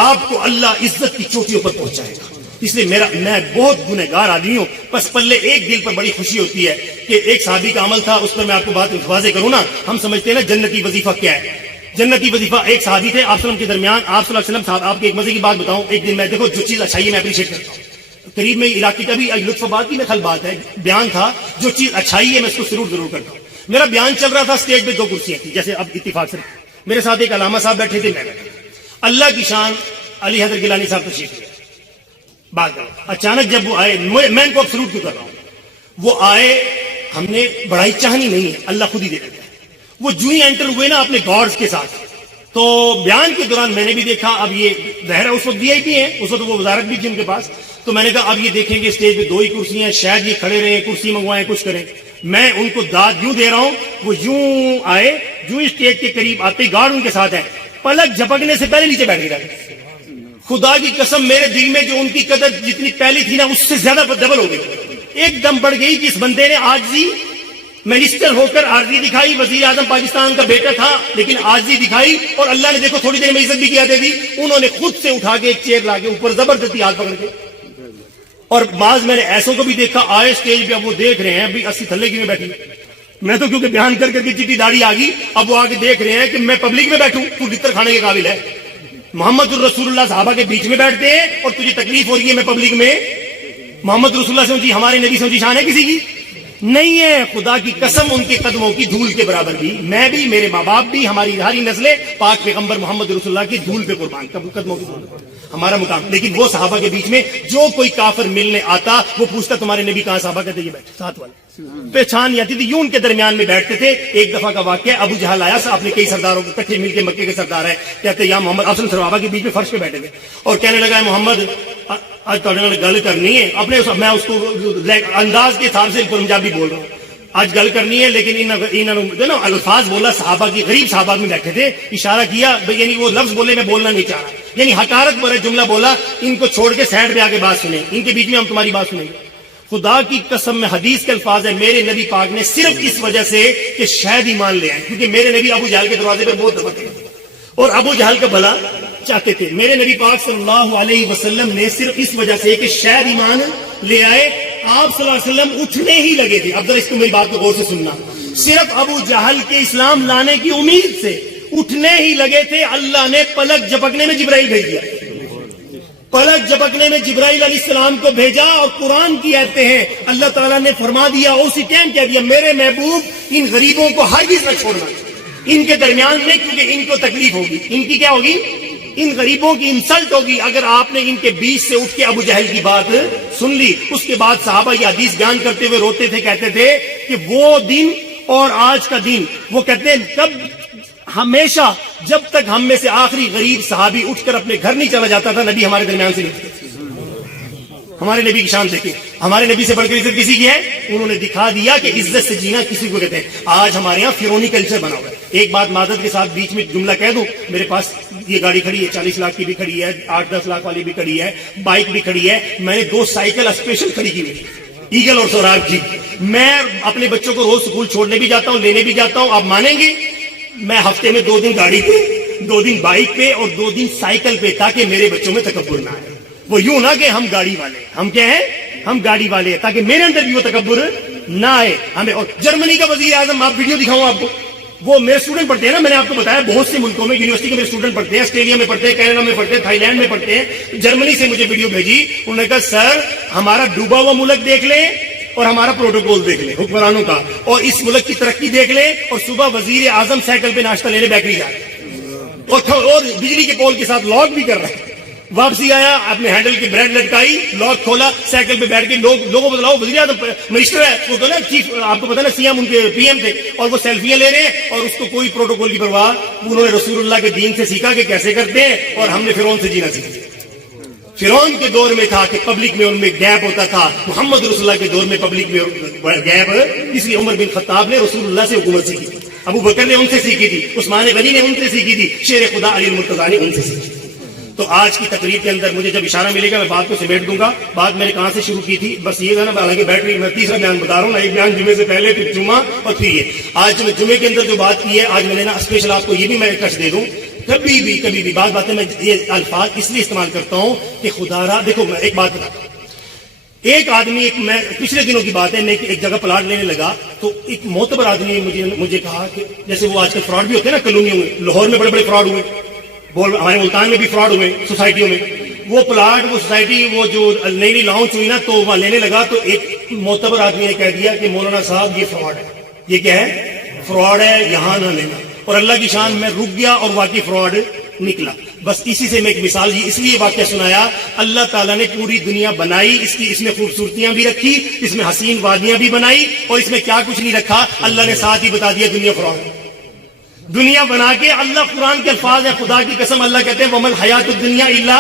آپ کو اللہ عزت کی چوٹیوں پر پہنچائے گا. اس لیے میں بہت گنہگار آدمی ہوں, بس پلے ایک دل پر بڑی خوشی ہوتی ہے کہ ایک صحابی کا عمل تھا, اس پر میں آپ کو بات واضح کروں نا. ہم سمجھتے ہیں نا جنتی وظیفہ کیا ہے. جنتی وظیفہ, ایک صحابی تھے آپ صلی اللہ علیہ وسلم کے درمیان, آپ صلی اللہ علیہ وسلم صاحب, آپ کی ایک مزے کی بات بتاؤں. ایک دن میں دیکھو جو چیز اچھائی ہے میں اپریشیٹ کرتا ہوں, قریب میں علاقے کا بھی لطف آباد کی میں بات ہے, بیان تھا, جو چیز اچھائی ہے میں اس کو ضرور کرتا ہوں. میرا بیان چل رہا تھا, اسٹیج پہ 2 کرسیاں تھیں, جیسے اب اتفاق سے میرے ساتھ ایک علامہ صاحب بیٹھے تھے, میں بیٹھا. اللہ کی شان علی حیدر گیلانی صاحب تشریف لے بات کرو. اچانک جب وہ آئے, میں ان کو اب سلوٹ کیوں کر رہا ہوں, وہ آئے, ہم نے بڑائی چاہنی نہیں ہے, اللہ خود ہی دے دیتا ہے. وہ جو ہی انٹر ہوئے نا اپنے گارڈز کے ساتھ, تو بیان کے دوران میں نے بھی دیکھا, اب یہ ظاہر ہے اس وقت VIP ہیں, اس وقت وہ وزارت بھی تھی ان کے پاس, تو میں نے کہا اب یہ دیکھیں گے اسٹیج پہ 2 ہی کرسیاں ہیں, شاید یہ کھڑے رہیں, کرسی منگوائیں, کچھ کریں. میں ان کو داد یوں دے رہا ہوں, وہ یوں آئے, جو اسٹیج کے قریب آتے ہی گارڈ ان کے ساتھ ہیں, پلک جھپکنے سے پہلے نیچے بیٹھ گئے. خدا کی قسم میرے دل میں جو ان کی قدر جتنی پہلی تھی نا, اس سے زیادہ ڈبل ہو گئی, ایک دم بڑھ گئی کہ اس بندے نے عاجزی, منسٹر ہو کر عاجزی دکھائی, وزیر اعظم پاکستان کا بیٹا تھا لیکن عاجزی دکھائی, اور اللہ نے دیکھو تھوڑی دیر میں عزت بھی کیا دے دی. انہوں نے خود سے اٹھا کے ایک چیئر لا کے اوپر زبردستی ہاتھ پکڑ کے, اور بعض میں نے ایسوں کو بھی دیکھا آئے اسٹیج پہ, اب وہ دیکھ رہے ہیں بھی 80 تھلے کی میں بیٹھی, میں تو کیونکہ بیان کر کے چٹی داڑھی آ گئی, اب وہ آگے دیکھ رہے ہیں کہ میں پبلک میں بیٹھوں, تو لتر کھانے کے قابل ہے. محمد الرسول اللہ صحابہ کے بیچ میں بیٹھتے ہیں اور تجھے تکلیف ہو رہی ہے میں پبلک میں. محمد رسول اللہ سے اونچی ہمارے نبی سے اونچی شان ہے کسی کی نہیں ہے. خدا کی قسم ان کے قدموں کی دھول کے برابر بھی, میں بھی, میرے ماں باپ بھی, ہماری ساری نسلیں پاک پیغمبر محمد رسول اللہ کی دھول پہ قربان, قدموں کی دھول ہمارا مقام. لیکن وہ صحابہ کے بیچ میں جو کوئی کافر ملنے آتا وہ پوچھتا تمہارے نبی کہاں, صحابہ کہتے یہ بیٹھے ساتھ والے, پہچان نہیں آتی تھی. یوں ان کے درمیان میں بیٹھتے تھے. ایک دفعہ کا واقعہ, ابو جہل آیا, اپنے کئی سرداروں کو اکٹھے مل کے, مکے کے سردار ہے, کہتے یا محمد, آپ صحابہ کے بیچ میں فرش پہ بیٹھے تھے اور کہنے لگا محمد آج تھوڑے گل کرنی ہے اپنے, میں اس کو انداز کے حساب سے پنجابی بول رہا ہوں, آج گل کرنی ہے, لیکن انہوں الفاظ بولا صحابہ کی, غریب صحابہ میں بیٹھے تھے, اشارہ کیا, یعنی وہ لفظ بولے میں بولنا نہیں چاہ رہا, یعنی حقارت پر جملہ بولا, ان کو چھوڑ کے سائڈ پہ آ کے بات سنیں, ان کے بیچ میں ہم تمہاری بات سنیں گے. خدا کی قسم میں حدیث کے الفاظ ہے, میرے نبی پاک نے صرف اس وجہ سے کہ شاید ایمان لے آئے, کیونکہ میرے نبی ابو جہل کے دروازے پہ بہت دباتے تھے اور ابو جہل کا بھلا چاہتے تھے. میرے نبی پاک صلی اللہ علیہ وسلم نے صرف اس وجہ سے کہ شاید ایمان لے آئے, آپ صلی اللہ علیہ وسلم اٹھنے ہی لگے تھے. اب ذرا اس کو میری بات کو غور سے سننا, صرف ابو جہل کے اسلام لانے کی امید سے اٹھنے ہی لگے تھے, اللہ نے پلک جھپکنے میں جبرائیل بھیج دیا, پلک جھپکنے میں جبرائیل علیہ السلام کو بھیجا, اور قرآن کی آیتیں ہیں, اللہ تعالیٰ نے فرما دیا, اسی ٹائم کہہ دیا میرے محبوب ان غریبوں کو ہرگز نہ چھوڑنا ان کے درمیان میں, کیونکہ ان کو تکلیف ہوگی, ان کی کیا ہوگی, ان غریبوں کی انسلٹ ہوگی اگر آپ نے ان کے بیچ سے اٹھ کے ابو جہل کی بات سن لی. اس کے بعد صحابہ یہ حدیث بیان کرتے ہوئے روتے تھے, کہتے تھے کہ وہ دن اور آج کا دن, وہ کہتے ہیں کب, ہمیشہ جب تک ہم میں سے آخری غریب صحابی اٹھ کر اپنے گھر نہیں چلا جاتا تھا, نبی ہمارے درمیان سے نہیں. ہمارے نبی کی شان دیکھیں, ہمارے نبی سے بڑھ کر عزت کسی کی ہے, انہوں نے دکھا دیا کہ عزت سے جینا کسی کو کہتے ہیں. آج ہمارے یہاں فرعونی کلچر بنا ہوا ہے. ایک بات معذرت کے ساتھ بیچ میں جملہ کہہ دوں, میرے پاس یہ گاڑی کھڑی ہے, 40 لاکھ کی بھی کھڑی ہے, 8-10 لاکھ والی بھی کھڑی ہے, بائک بھی کھڑی ہے, میں نے 2 سائیکل اسپیشل کھڑی کی ہوئی, ایگل اور سوراخ کی. میں اپنے بچوں کو روز اسکول چھوڑنے بھی جاتا ہوں, لینے بھی جاتا ہوں. آپ مانیں گے میں ہفتے میں 2 دن گاڑی پہ, 2 دن بائک پہ اور 2 دن سائیکل پہ, تاکہ میرے بچوں میں تکبر نہ آئے. وہ یوں نہ کہ ہم گاڑی والے, ہم کیا ہیں, ہم گاڑی والے ہیں, تاکہ میرے اندر بھی وہ تکبر نہ آئے ہمیں. اور جرمنی کا وزیر اعظم, آپ ویڈیو دکھاؤں آپ کو, وہ میرے اسٹوڈنٹ پڑھتے ہیں نا, میں نے آپ کو بتایا بہت سے ملکوں میں یونیورسٹی کے میرے اسٹوڈنٹ پڑھتے ہیں, آسٹریلیا میں پڑھتے ہیں, کینیڈا میں پڑھتے ہیں, تھائی لینڈ میں پڑھتے ہیں. جرمنی سے مجھے ویڈیو بھیجی, انہوں نے کہا سر ہمارا ڈوبا ہوا ملک دیکھ لیں اور ہمارا پروٹوکول دیکھ لیں حکمرانوں کا, اور اس ملک کی ترقی دیکھ لیں, اور صبح وزیر اعظم سائیکل پہ ناشتہ لینے بیکری جا رہے اور بجلی کے پول کے ساتھ لاک بھی کر رہے ہیں. واپسی آیا, اپنے ہینڈل کی بریڈ لٹکائی, لاک کھولا, سائیکل پہ بیٹھ کے لوگوں کو بتلاؤ وزیر اعظم منسٹر ہے, وہ تو نا چیف, آپ کو پتا نا سی ایم ان کے پی ایم تھے, اور وہ سیلفیاں لے رہے ہیں اور اس کو کوئی پروٹوکول کی پرواہ. انہوں نے رسول اللہ کے دین سے سیکھا کہ کیسے کرتے ہیں, اور ہم نے فرعون سے جینا سیکھا. فرعون کے دور میں تھا کہ پبلک میں ان میں گیپ ہوتا تھا, محمد رسول اللہ کے دور میں پبلک میں گیپ, اس لیے عمر بن خطاب نے رسول اللہ سے حکومت سیکھی تھی, ابو بکر نے ان سے سیکھی تھی, عثمان غنی نے ان سے سیکھی تھی, شیر خدا علی المرتضیٰ نے ان سے سیکھی. تو آج کی تقریب کے اندر مجھے جب اشارہ ملے گا میں بات کو سمیٹ دوں گا. بات میں نے کہاں سے شروع کی تھی, بس یہ تھا نا, حالانکہ بیٹری میں تیسرا بیان بتا رہا ہوں نا, ایک بیان جمعے سے پہلے, پھر جمعہ, اور پھر یہ. آج میں جمعے کے اندر جو بات کی ہے, آج میں نے نا اسپیشل آپ کو یہ بھی میں کش دے دوں, کبھی بھی بات میں یہ الفاظ اس لیے استعمال کرتا ہوں کہ خدا را, دیکھو میں ایک بات بتاتا ہوں. ایک آدمی, میں پچھلے دنوں کی بات ہے, میں ایک جگہ پلاٹ لینے لگا تو ایک معتبر آدمی مجھے کہا کہ جیسے وہ آج کل فراڈ بھی ہوتے ہیں نا کالونیوں میں, لاہور میں بڑے بڑے فراڈ ہوئے, ہمارے ملتان میں بھی فراڈ ہوئے سوسائٹیوں میں. وہ پلاٹ, وہ سوسائٹی, وہ جو نئی لانچ ہوئی نا, تو وہاں لینے لگا تو ایک معتبر آدمی نے کہہ دیا کہ مولانا صاحب یہ فراڈ ہے. یہ کیا ہے؟ فراڈ ہے, یہاں نہ لینا. اور اللہ کی شان میں رک گیا اور واقعی فراڈ نکلا. بس اسی سے میں ایک مثال اس لیے واقعہ سنایا, اللہ تعالیٰ نے پوری دنیا بنائی, اس میں خوبصورتیاں بھی رکھی, اس میں حسین وادیاں بھی بنائی, اور اس میں کیا کچھ نہیں رکھا اللہ نے ساتھ ہی بتا دیا دنیا فراڈ. دنیا بنا کے اللہ, قرآن کے الفاظ ہے, خدا کی قسم اللہ کہتے ہیں ومل حیات الدنیا الا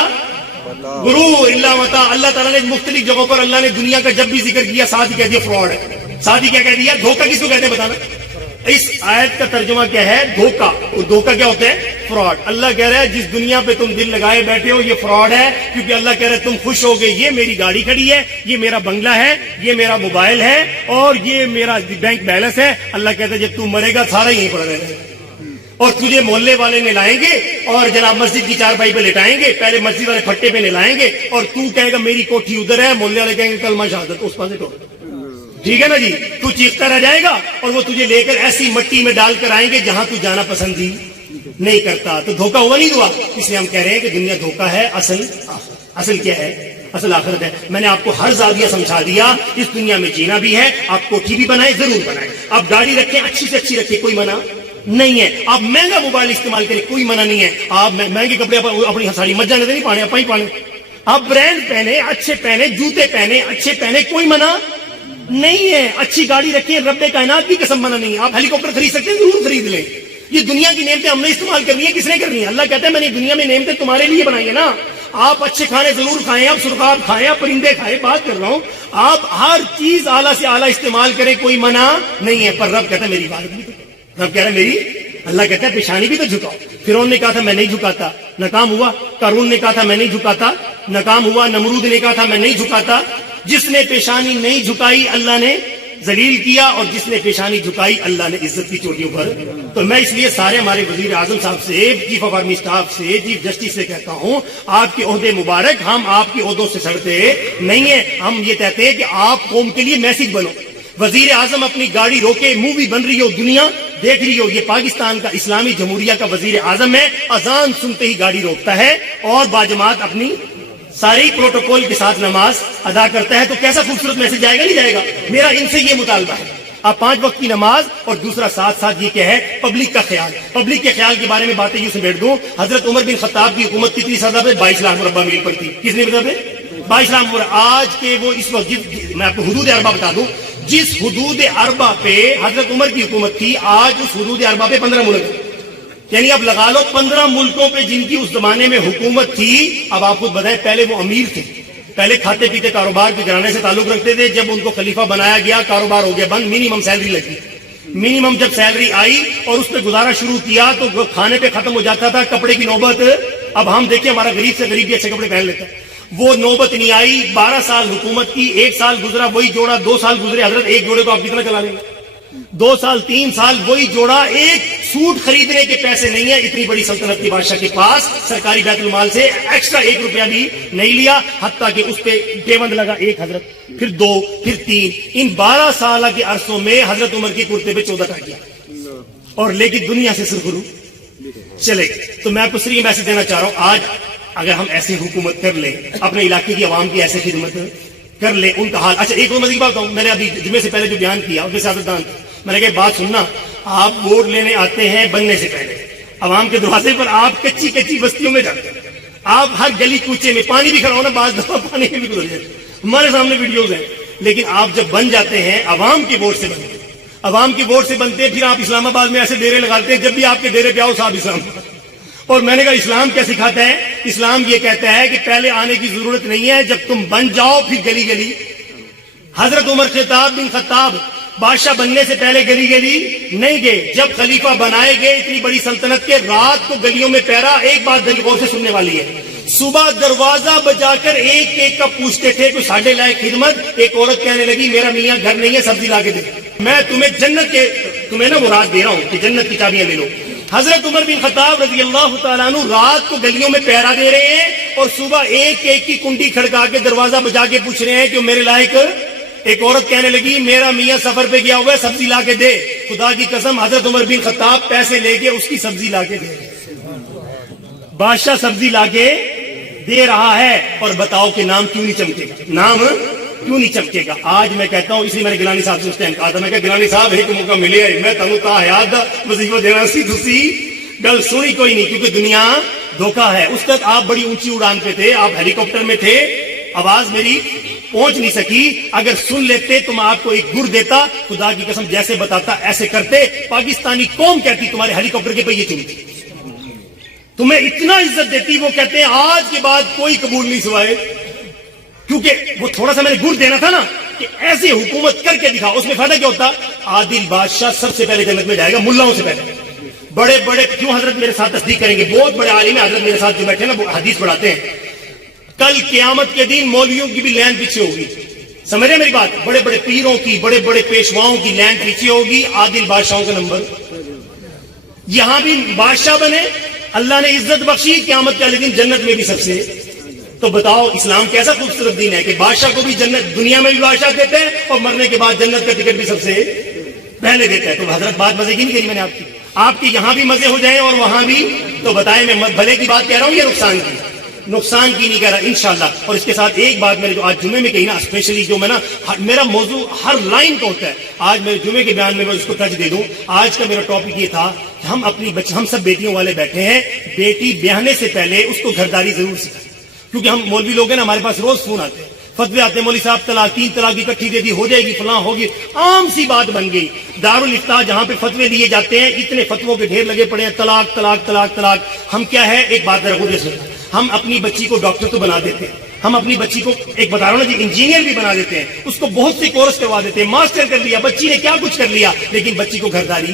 غرور الا متاع. اللہ تعالیٰ نے مختلف جگہوں پر اللہ نے دنیا کا جب بھی ذکر کیا ساتھ ہی کہہ دیا فراڈ ہے. ساتھ ہی کیا کہہ دیا؟ دھوکہ. کس کو کہتے ہیں بتانا؟ اس آیت کا ترجمہ کیا ہے؟ دھوکہ. اور دھوکہ کیا ہوتا ہے؟ فراڈ. اللہ کہہ رہا ہے جس دنیا پہ تم دل لگائے بیٹھے ہو یہ فراڈ ہے, کیونکہ اللہ کہہ رہا ہے تم خوش ہو گئے, یہ میری گاڑی کھڑی ہے, یہ میرا بنگلہ ہے, یہ میرا موبائل ہے, اور یہ میرا بینک بیلنس ہے. اللہ کہتا ہے جب تم مرے گا سارا یہیں پڑا رہے گا, اور تجھے محلے والے نے لائیں گے اور جناب مسجد کی چارپائی پہ لٹائیں گے, پہلے مسجد والے پھٹے پہ لائیں گے, اور تو کہے گا میری کوٹھی ادھر ہے, محلے والے کہیں گے کلمہ شہادت, اس پاس ٹوٹ. ٹھیک ہے نا جی, تو چیختا رہ جائے گا, اور وہ تجھے لے کر ایسی مٹی میں ڈال کر آئیں گے جہاں تو جانا پسند ہی نہیں کرتا. تو دھوکہ ہوا نہیں ہوا؟ اس لیے ہم کہہ رہے ہیں کہ دنیا دھوکہ ہے, اصل کیا ہے؟ اصل آخرت ہے. میں نے آپ کو ہر زاویہ سمجھا دیا. اس دنیا میں جینا بھی ہے, آپ کوٹھی بھی بنائیں, ضرور بنائیں, آپ گاڑی رکھیں اچھی سے اچھی رکھیں, کوئی منع نہیں ہے. آپ مہنگا موبائل استعمال کریں, کوئی منع نہیں ہے. آپ مہنگے کپڑے اپنی ساری مت جانے نہیں پانے, آپ ہی پانے. آپ برانڈ پہنے, اچھے پہنے, جوتے پہنے, اچھے پہنے, کوئی منع نہیں ہے. اچھی گاڑی رکھیں, رب کائنات کی قسم منع نہیں ہے. آپ ہیلی کاپٹر خرید سکتے ہیں, ضرور خرید لیں. یہ دنیا کی نعمتیں ہم نے استعمال کرنی ہے, کس نے کرنی ہے؟ اللہ کہتا ہے میں نے دنیا میں نعمتیں تمہارے لیے بنائی ہے نا. آپ اچھے کھانے ضرور کھائیں, آپ سرخاب کھائیں, آپ پرندے کھائیں, بات کر رہا ہوں. آپ ہر چیز اعلیٰ سے اعلیٰ استعمال کریں, کوئی منع نہیں ہے. پر رب کہتا ہے میری عبادت بھی کرو. رب کہہ رہا ہے میری, اللہ کہتا ہے پیشانی بھی تو جھکاؤ. فرعون نے کہا تھا میں نہیں جھکاتا, ناکام ہوا. قارون نے کہا تھا میں نہیں جھکاتا, ناکام ہوا. نمرود نے کہا تھا میں نہیں جھکاتا. جس نے پیشانی نہیں جھکائی اللہ نے ذلیل کیا, اور جس نے پیشانی جھکائی اللہ نے عزت کی چوٹیوں پر. تو میں اس لیے سارے ہمارے وزیر اعظم صاحب سے, چیف آف آرمی اسٹاف سے, چیف جسٹس سے کہتا ہوں آپ کے عہدے مبارک, ہم آپ کے عہدوں سے سڑتے نہیں ہیں. ہم یہ کہتے ہیں کہ آپ قوم کے لیے میسج بنو. وزیر اعظم اپنی گاڑی روکے, مووی بن رہی ہو, دنیا دیکھ رہی ہو, یہ پاکستان کا اسلامی جمہوریہ کا وزیر اعظم ہے, اذان سنتے ہی گاڑی روکتا ہے اور باجماعت اپنی ساری پروٹوکول کے ساتھ نماز ادا کرتا ہے. تو کیسا خوبصورت میسج جائے گا, نہیں جائے گا؟ میرا ان سے یہ مطالبہ ہے. آپ 5 وقت کی نماز, اور دوسرا ساتھ ساتھ یہ کیا ہے, پبلک کا خیال. پبلک کے خیال کے بارے میں باتیں یوں سمیٹ دوں. حضرت عمر بن خطاب کی حکومت کتنی سزا پہ؟ 22 لاکھ مربع میل پر تھی. کس نے بتا پہ 22 لاکھ مربع. آج کے وہ اس وقت میں آپ کو حدود اربع بتا دوں, جس حدود اربع پہ حضرت عمر کی حکومت تھی, آج اس حدود اربع پہ 15 ملک, یعنی اب لگا لو 15 ملکوں پہ جن کی اس زمانے میں حکومت تھی. اب آپ خود بتائیں, پہلے وہ امیر تھے, پہلے کھاتے پیتے کاروبار کے گھرانے سے تعلق رکھتے تھے. جب ان کو خلیفہ بنایا گیا, کاروبار ہو گیا بند, منیمم سیلری لگی. منیمم جب سیلری آئی اور اس پہ گزارا شروع کیا تو کھانے پہ ختم ہو جاتا تھا, کپڑے کی نوبت. اب ہم دیکھیں ہمارا غریب سے غریب بھی اچھے کپڑے پہن لیتا ہے, وہ نوبت نہیں آئی. 12 سال حکومت کی, 1 سال گزرا وہی جوڑا, 2 سال گزرے, حضرت ایک جوڑے کو آپ کتنا چلا لیں گے؟ 2 سال 3 سال وہی جوڑا, ایک سوٹ خریدنے کے پیسے نہیں ہے. اتنی بڑی سلطنت کے بادشاہ کے پاس سرکاری بیت المال سے ایکسٹرا 1 روپیہ بھی نہیں لیا, حتیٰ کہ اس پہ پیوند لگا 1 حضرت, پھر 2, پھر 3. ان 12 سال کے عرصوں میں حضرت عمر کے کرتے پہ 14 کا کیا, اور لیکن دنیا سے سرخرو چلے گئے. تو میں آپ کو صرف میسج دینا چاہ رہا ہوں, آج اگر ہم ایسی حکومت کر لیں, اپنے علاقے کی عوام کی ایسی خدمت کر لیں, ان کا حال. اچھا ایک اور مزید بات بتاؤں, میں نے ابھی جمعے سے پہلے جو بیان کیا اس میں سیاستدان, میں نے کہا بات سننا, آپ ووٹ لینے آتے ہیں بننے سے پہلے, عوام کے دروازے پر آپ کچی کچی بستیوں میں جاتے ہیں, آپ ہر گلی کوچے میں, پانی بھی کھڑا ہونا, بعض دفعہ پانی میں بھی گزر جاتے, ہمارے سامنے ویڈیوز ہیں. لیکن آپ جب بن جاتے ہیں, عوام کے ووٹ سے بنتے ہیں, عوام کے ووٹ سے بنتے ہیں, پھر آپ اسلام آباد میں ایسے ڈیرے لگاتے ہیں, جب بھی آپ کے ڈیرے پہ آؤ صاحب اسلام. اور میں نے کہا اسلام کیا سکھاتا ہے؟ اسلام یہ کہتا ہے کہ پہلے آنے کی ضرورت نہیں ہے, جب تم بن جاؤ پھر گلی گلی. حضرت عمر بن خطاب بادشاہ بننے سے پہلے گلی گلی نہیں گئے, جب خلیفہ بنائے گئے اتنی بڑی سلطنت کے, رات کو گلیوں میں پہرا. ایک بات دل غور سے سننے والی ہے, صبح دروازہ بجا کر ایک ایک کا پوچھتے تھے کوئی ساڑھے لائق خدمت. ایک عورت کہنے لگی میرا میاں گھر نہیں ہے, سبزی لا کے دے. میں تمہیں جنت کے تمہیں نا مراد دے رہا ہوں کہ جنت کی چابیاں لے لو. حضرت عمر بن خطاب رضی اللہ تعالیٰ عنہ رات کو گلیوں میں پہرا دے رہے ہیں اور صبح ایک ایک کی کنڈی کھڑکا کے دروازہ بجا کے پوچھ رہے ہیں کہ میرے لائق. ایک عورت کہنے لگی میرا میاں سفر پہ گیا ہوا ہے, سبزی لا کے دے. خدا کی قسم حضرت عمر بن خطاب پیسے لے کے اس کی سبزی لا کے دے. بادشاہ سبزی لا کے دے رہا ہے اور بتاؤ کہ نام کیوں نہیں چمکے گا, نام کیوں نہیں چمکے گا. آج میں کہتا ہوں, اسی میں نے گیلانی صاحب سے اس ٹائم کہا تھا, میں کہ گیلانی صاحب ایک موقع ملے ہے میں تمہیں تا حیات وظیفہ دینا سی دوسری گل سنی کوئی نہیں, کیونکہ دنیا دھوکہ ہے. اس وقت آپ بڑی اونچی اڑان پہ تھے, آپ ہیلی کاپٹر میں تھے, آواز میری پہنچ نہیں سکی. اگر سن لیتے تو میں آپ کو ایک گر دیتا. خدا کی قسم جیسے بتاتا ایسے کرتے. پاکستانی قوم کہتی تمہارے ہیلی کاپٹر کے پہیے چنتی, تمہیں اتنا عزت دیتی. وہ کہتے ہیں آج کے بعد کوئی قبول نہیں سوائے, کیونکہ وہ تھوڑا سا میں نے گر دینا تھا نا کہ ایسے حکومت کر کے دکھا. اس میں فائدہ کیا ہوتا؟ عادل بادشاہ سب سے پہلے جنت میں جائے گا, ملاؤں سے پہلے. بڑے بڑے کیوں حضرت میرے ساتھ تصدیق کریں گے, بہت بڑے عالم ہیں حضرت میرے ساتھ جو بیٹھے نا وہ حدیث پڑھاتے ہیں. کل قیامت کے دن مولویوں کی بھی لائن پیچھے ہوگی, سمجھ رہے میری بات. بڑے بڑے پیروں کی, بڑے بڑے پیشواؤں کی لائن پیچھے ہوگی, عادل بادشاہوں کا نمبر. یہاں بھی بادشاہ بنے, اللہ نے عزت بخشی, قیامت والے دن جنت میں بھی سب سے. تو بتاؤ اسلام کیسا خوبصورت دین ہے کہ بادشاہ کو بھی جنت, دنیا میں بھی بادشاہ دیتے ہیں اور مرنے کے بعد جنت کا ٹکٹ بھی سب سے پہلے دیتا ہے. تو حضرت بات مزے کی نہیں کری میں نے آپ کی یہاں بھی مزے ہو جائیں اور وہاں بھی. تو بتائیں میں بھلے کی بات کہہ رہا ہوں یا نقصان کی نہیں کہہ رہا انشاءاللہ. اور اس کے ساتھ ایک بات میں نے جو آج جمعے میں کہی نا, اسپیشلی جو میں نا میرا موضوع ہر لائن کا ہوتا ہے, آج میرے جمعے کے بیان میں اس کو ٹچ دے دوں. آج کا میرا ٹاپک یہ تھا کہ ہم اپنی ہم سب بیٹیوں والے بیٹھے ہیں, بیٹی بیاہنے سے پہلے اس کو گھرداری ضرور سکھائیں. کیونکہ ہم مولوی لوگ ہیں نا, ہمارے پاس روز فون آتے ہیں, فتوے آتے ہیں, مولوی صاحب طلاق 3 طلاق اکٹھی دے دی, ہو جائے گی, فلاں ہوگی. عام سی بات بن گئی. دارالافتاء جہاں پہ فتوے لیے جاتے ہیں اتنے فتووں کے ڈھیر لگے پڑے ہیں, طلاق طلاق طلاق طلاق. ہم کیا ہے, ایک بات رکھو جیسے ہم اپنی بچی کو ڈاکٹر تو بنا دیتے ہیں, ہم اپنی بچی کو ایک بتا رہا ہوں نا جی انجینئر بھی بنا دیتے ہیں, اس کو بہت سی کورس کروا دیتے ہیں, ماسٹر کر لیا, بچی نے کیا کچھ کر لیا, لیکن بچی کو گھرداری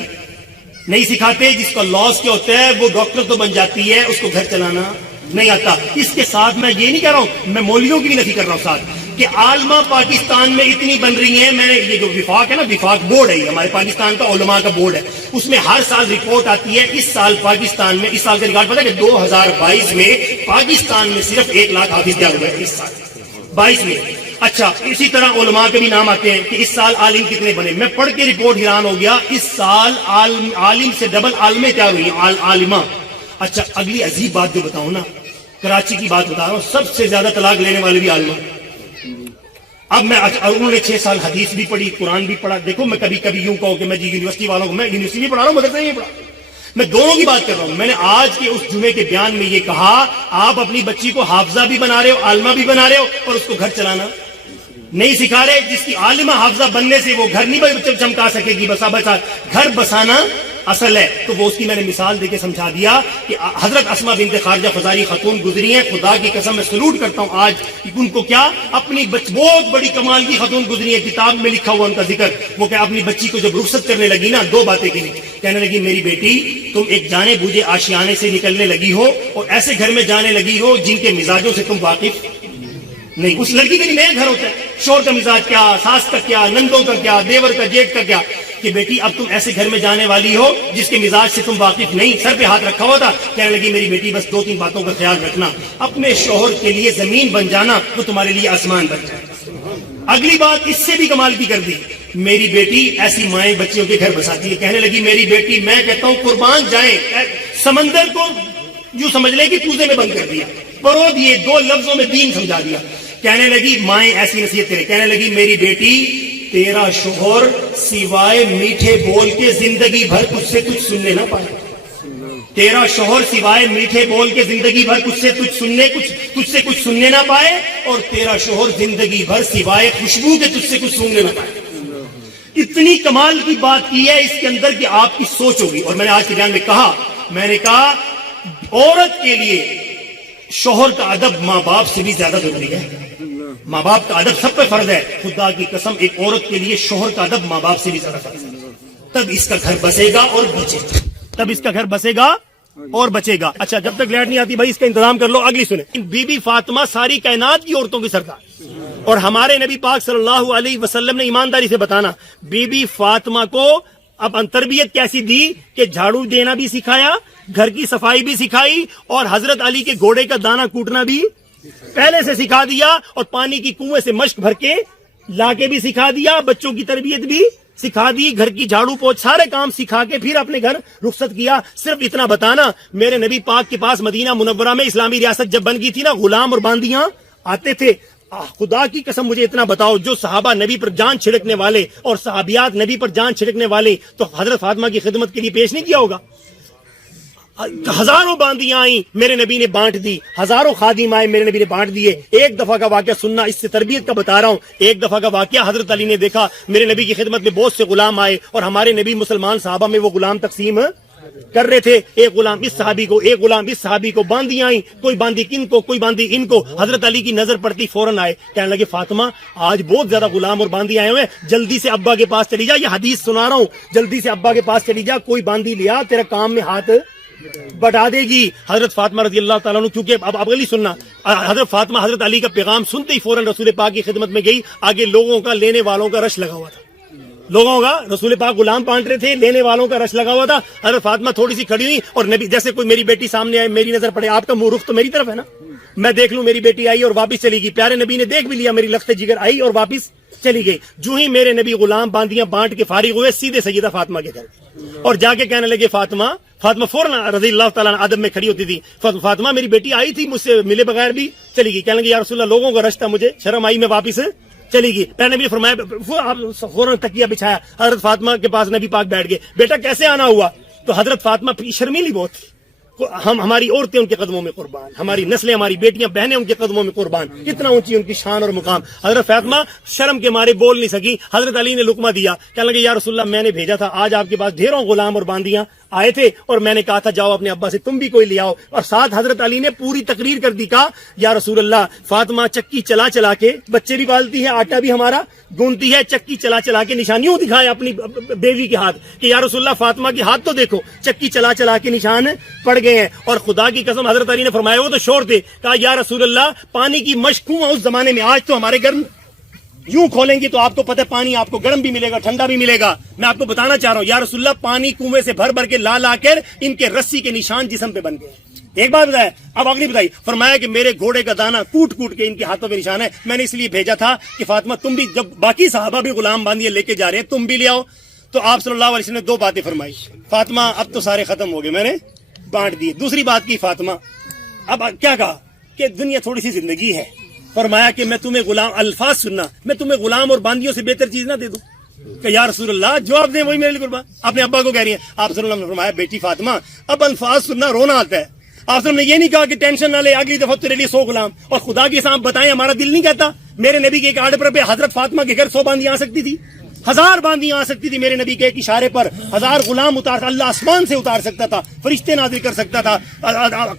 نہیں سکھاتے. جس کا لاس کیا ہوتا ہے وہ ڈاکٹر تو بن جاتی ہے, اس کو گھر چلانا نہیں آتا. اس کے ساتھ میں یہ نہیں کہہ رہا ہوں, میں مولویوں کی بھی نفی کر رہا ہوں ساتھ, کہ عالمہ پاکستان میں اتنی بن رہی ہیں. میں یہ جو وفاق ہے نا, وفاق بورڈ ہے, ہمارے پاکستان کا علماء کا بورڈ ہے, اس میں ہر سال رپورٹ آتی ہے. اس سال پاکستان میں, اس سال کا ریکارڈ پتا ہے کہ 2022 میں پاکستان میں صرف 1 لاکھ حافظ تیار ہوئے ہیں اس سال 22 میں. اچھا, اسی طرح علماء کے بھی نام آتے ہیں کہ اس سال عالم کتنے بنے. میں پڑھ کے رپورٹ حیران ہو گیا, اس سال عالم سے ڈبل عالمیں تیار ہوئی ہیں, عالمہ. اچھا, اگلی عجیب بات جو بتاؤں نا, کراچی کی بات بتا رہا ہوں, سب سے زیادہ طلاق لینے والے بھی عالمہ. اب میں انہوں نے 6 سال حدیث بھی پڑھی, قرآن بھی پڑھا. دیکھو میں کبھی کبھی یوں کہوں کہ میں جی یونیورسٹی والوں کو, میں یونیورسٹی بھی پڑھا رہا ہوں, مدرسے نہیں پڑھا, میں دونوں کی بات کر رہا ہوں. میں نے آج کے اس جمعے کے بیان میں یہ کہا, آپ اپنی بچی کو حافظہ بھی بنا رہے ہو, عالمہ بھی بنا رہے ہو, اور اس کو گھر چلانا نہیں سکھا رہے. جس کی عالمہ حافظہ بننے سے وہ گھر نہیں چمکا سکے گی, بسا بسا گھر بسانا اصل ہے. تو وہ اس کی میں نے مثال دے کے سمجھا دیا کہ حضرت اسما بنت خارجہ فزاری خاتون گزری ہیں. خدا کی قسم میں سلوٹ کرتا ہوں آج ان کو, کیا اپنی بہت بڑی کمال کی خاتون گزری ہے, کتاب میں لکھا ہوا ان کا ذکر. وہ کہ اپنی بچی کو جب رخصت کرنے لگی نا, 2 باتیں کی, کہنے لگی میری بیٹی تم ایک جانے بوجھے آشیانے سے نکلنے لگی ہو اور ایسے گھر میں جانے لگی ہو جن کے مزاجوں سے تم واقف نہیں. اس لڑکی کے لیے نیا گھر ہوتا ہے, شور کا مزاج کیا, ساس کا کیا, نندوں کا کیا, دیور کا, جیٹ کا کیا, کہ بیٹی اب تم ایسے گھر میں جانے والی ہو جس کے مزاج سے تم واقف نہیں. سر پہ ہاتھ رکھا ہوا تھا, کہنے لگی میری بیٹی بس 2-3 باتوں کا خیال رکھنا, اپنے شوہر کے لیے زمین بن جانا, وہ تمہارے لیے آسمان بن جائے. اگلی بات اس سے بھی کمال کی کر دی, میری بیٹی ایسی مائیں بچیوں کے گھر بساتی ہے. کہنے لگی میری بیٹی, میں کہتا ہوں قربان جائیں, سمندر کو یوں سمجھ لے کہ کوزے میں بند کر دیا, پرو دیے, 2 لفظوں میں دین سمجھا دیا. کہنے لگی مائیں ایسی نصیحت کرے, کہنے لگی میری بیٹی تیرا شوہر سوائے میٹھے بول کے زندگی بھر تجھ سے کچھ سننے نہ پائے. تیرا شوہر سوائے میٹھے بول کے زندگی بھر تجھ سے کچھ سننے نہ پائے, اور تیرا شوہر زندگی بھر سوائے خوشبو کے تجھ سے کچھ سننے نہ پائے. اتنی کمال کی بات کی ہے اس کے اندر کہ آپ کی سوچ ہوگی. اور میں نے آج کے بیان میں کہا, میں نے کہا عورت کے لیے شوہر کا ادب ماں باپ سے بھی زیادہ ضروری ہے. ماں باپ کا ادب سب پہ فرض ہے. خدا کی قسم ایک عورت کے لیے شوہر کا ادب ماں باپ سے بھی زیادہ فرض ہے. تب اس کا گھر بسے گا اور بچے گا, تب اس کا گھر بسے گا اور بچے گا. اچھا جب تک لائٹ نہیں آتی بھائی اس کا انتظام کر لو. اگلی سنیں. بی بی فاطمہ ساری کائنات کی عورتوں کی سردار, اور ہمارے نبی پاک صلی اللہ علیہ وسلم نے ایمانداری سے بتانا بی بی فاطمہ کو اب تربیت کیسی دی کہ جھاڑو دینا بھی سکھایا, گھر کی صفائی بھی سکھائی, اور حضرت علی کے گھوڑے کا دانا کوٹنا بھی پہلے سے سکھا دیا, اور پانی کی کنویں سے مشک بھر کے لا کے بھی سکھا دیا, بچوں کی تربیت بھی سکھا دی, گھر کی جھاڑو پوچھ سارے کام سکھا کے پھر اپنے گھر رخصت کیا. صرف اتنا بتانا میرے نبی پاک کے پاس مدینہ منورہ میں اسلامی ریاست جب بن گئی تھی نا, غلام اور باندیاں آتے تھے. خدا کی قسم مجھے اتنا بتاؤ, جو صحابہ نبی پر جان چھڑکنے والے اور صحابیات نبی پر جان چھڑکنے والے, تو حضرت فاطمہ کی خدمت کے لیے پیش نہیں کیا ہوگا؟ ہزاروں باندیاں آئیں میرے نبی نے بانٹ دی, ہزاروں خادم آئے میرے نبی نے بانٹ دیے. ایک دفعہ کا واقعہ سننا, اس سے تربیت کا بتا رہا ہوں. ایک دفعہ کا واقعہ, حضرت علی نے دیکھا میرے نبی کی خدمت میں بہت سے غلام آئے, اور ہمارے نبی مسلمان صحابہ میں وہ غلام تقسیم کر رہے تھے. ایک غلام اس صحابی کو, ایک غلام اس صحابی کو, باندیاں آئیں, کوئی باندی کن کو, کوئی باندی ان کو. حضرت علی کی نظر پڑتی فوراً آئے, کہنے لگے فاطمہ آج بہت زیادہ غلام اور باندی آئے ہوئے ہیں, جلدی سے ابا کے پاس چلی جا, یہ حدیث سنا رہا ہوں, جلدی سے ابا کے پاس چلی جا, کوئی باندی لیا تیرا کام میں ہاتھ بٹا دے گی. حضرت فاطمہ رضی اللہ تعالیٰ عنہ, کیونکہ اب اگلی سننا, حضرت فاطمہ حضرت علی کا پیغام سنتے ہی فوراً رسول پاک کی خدمت میں گئی. آگے لوگوں کا لینے والوں کا رش لگا ہوا تھا, لوگوں کا, رسول پاک غلام بانٹ رہے تھے, لینے والوں کا رش لگا ہوا تھا. حضرت فاطمہ تھوڑی سی کھڑی ہوئی, اور نبی جیسے کوئی میری بیٹی سامنے آئے, میری نظر پڑے, آپ کا منہ رخ تو میری طرف ہے نا, میں دیکھ لوں میری بیٹی آئی اور واپس چلی گئی. پیارے نبی نے دیکھ بھی لیا, میری لخت جگر آئی اور واپس چلی گئی. جو ہی میرے نبی غلام باندیاں بانٹ کے فارغ ہوئے, سیدھے سیدہ فاطمہ کے گھر, اور جا کے کہنے لگے فاطمہ فوراً رضی اللہ تعالیٰ ادب میں کھڑی ہوتی تھی, فاطمہ میری بیٹی آئی تھی, مجھ سے ملے بغیر بھی چلی گئی. کہنے لگے یا رسول اللہ لوگوں کا رش تھا, مجھے شرم آئی, میں واپس چلی گئی. پہلے نبی نے فرمایا, فوراً تکیہ بچھایا, حضرت فاطمہ کے پاس نبی پاک بیٹھ گئے. بیٹا کیسے آنا ہوا؟ تو حضرت فاطمہ شرمیلی بہت تھی, ہماری عورتیں ان کے قدموں میں قربان, ہماری نسلیں, ہماری بیٹیاں بہنیں ان کے قدموں میں قربان, کتنا اونچی ان کی شان اور مقام. حضرت فاطمہ شرم کے مارے بول نہیں سکی. حضرت علی نے لقمہ دیا, کہنے لگے یا رسول اللہ میں نے بھیجا تھا, آج آپ کے پاس ڈھیروں غلام اور باندیاں آئے تھے, اور میں نے کہا تھا جاؤ اپنے ابا سے تم بھی کوئی لے آؤ. اور ساتھ حضرت علی نے پوری تقریر کر دی, کہا یا رسول اللہ فاطمہ چکی چلا چلا کے بچے بھی پالتی ہے, آٹا بھی ہمارا گونتی ہے, چکی چلا چلا کے نشانیوں دکھائے اپنی بیوی کے ہاتھ, کہ یا رسول اللہ فاطمہ کے ہاتھ تو دیکھو, چکی چلا چلا کے نشان پڑ گئے ہیں. اور خدا کی قسم حضرت علی نے فرمایا, وہ تو شور تھے, کہا یا رسول اللہ پانی کی مشک ہوں اس زمانے میں, آج تو ہمارے گھر یوں کھولیں گی تو آپ کو پتہ پانی آپ کو گرم بھی ملے گا, ٹھنڈا بھی ملے گا. میں آپ کو بتانا چاہ رہا ہوں یا رسول اللہ پانی کنویں سے بھر بھر کے لا لا کر ان کے رسی کے نشان جسم پہ بن گئے. ایک بات بتایا, اب اگلی بتائی, فرمایا کہ میرے گھوڑے کا دانا کوٹ کوٹ کے ان کے ہاتھوں پہ نشان ہے, میں نے اس لیے بھیجا تھا کہ فاطمہ تم بھی, جب باقی صحابہ بھی غلام باندیے لے کے جا رہے ہیں, تم بھی لے آؤ. تو آپ صلی اللہ علیہ وسلم نے دو باتیں فرمائی, فاطمہ اب تو سارے ختم ہو گئے, میں نے بانٹ دیے. دوسری بات کی فاطمہ, اب کیا کہا کہ دنیا تھوڑی سی زندگی ہے, فرمایا کہ میں تمہیں غلام, الفاظ سننا, میں تمہیں غلام اور باندیوں سے بہتر چیز نہ دے دوں, کہ یا رسول اللہ جو آپ دیں وہی میرے لیے قربان. اپنے ابا کو کہہ رہی ہیں. آپ صلی اللہ علیہ وسلم نے فرمایا بیٹی فاطمہ اب الفاظ سننا رونا آتا ہے. آپ نے یہ نہیں کہا کہ ٹینشن نہ لے, اگلی دفعہ تیرے لیے 100 غلام. اور خدا کے ساتھ بتائیں ہمارا دل نہیں کہتا, میرے نبی کے ایک آرڈر پہ حضرت فاطمہ کے گھر 100 باندیاں آ سکتی تھی, 1000 باندیاں آ سکتی تھی, میرے نبی کے ایک اشارے پر 1000 غلام اتار, اللہ آسمان سے اتار سکتا تھا, فرشتے نازل کر سکتا تھا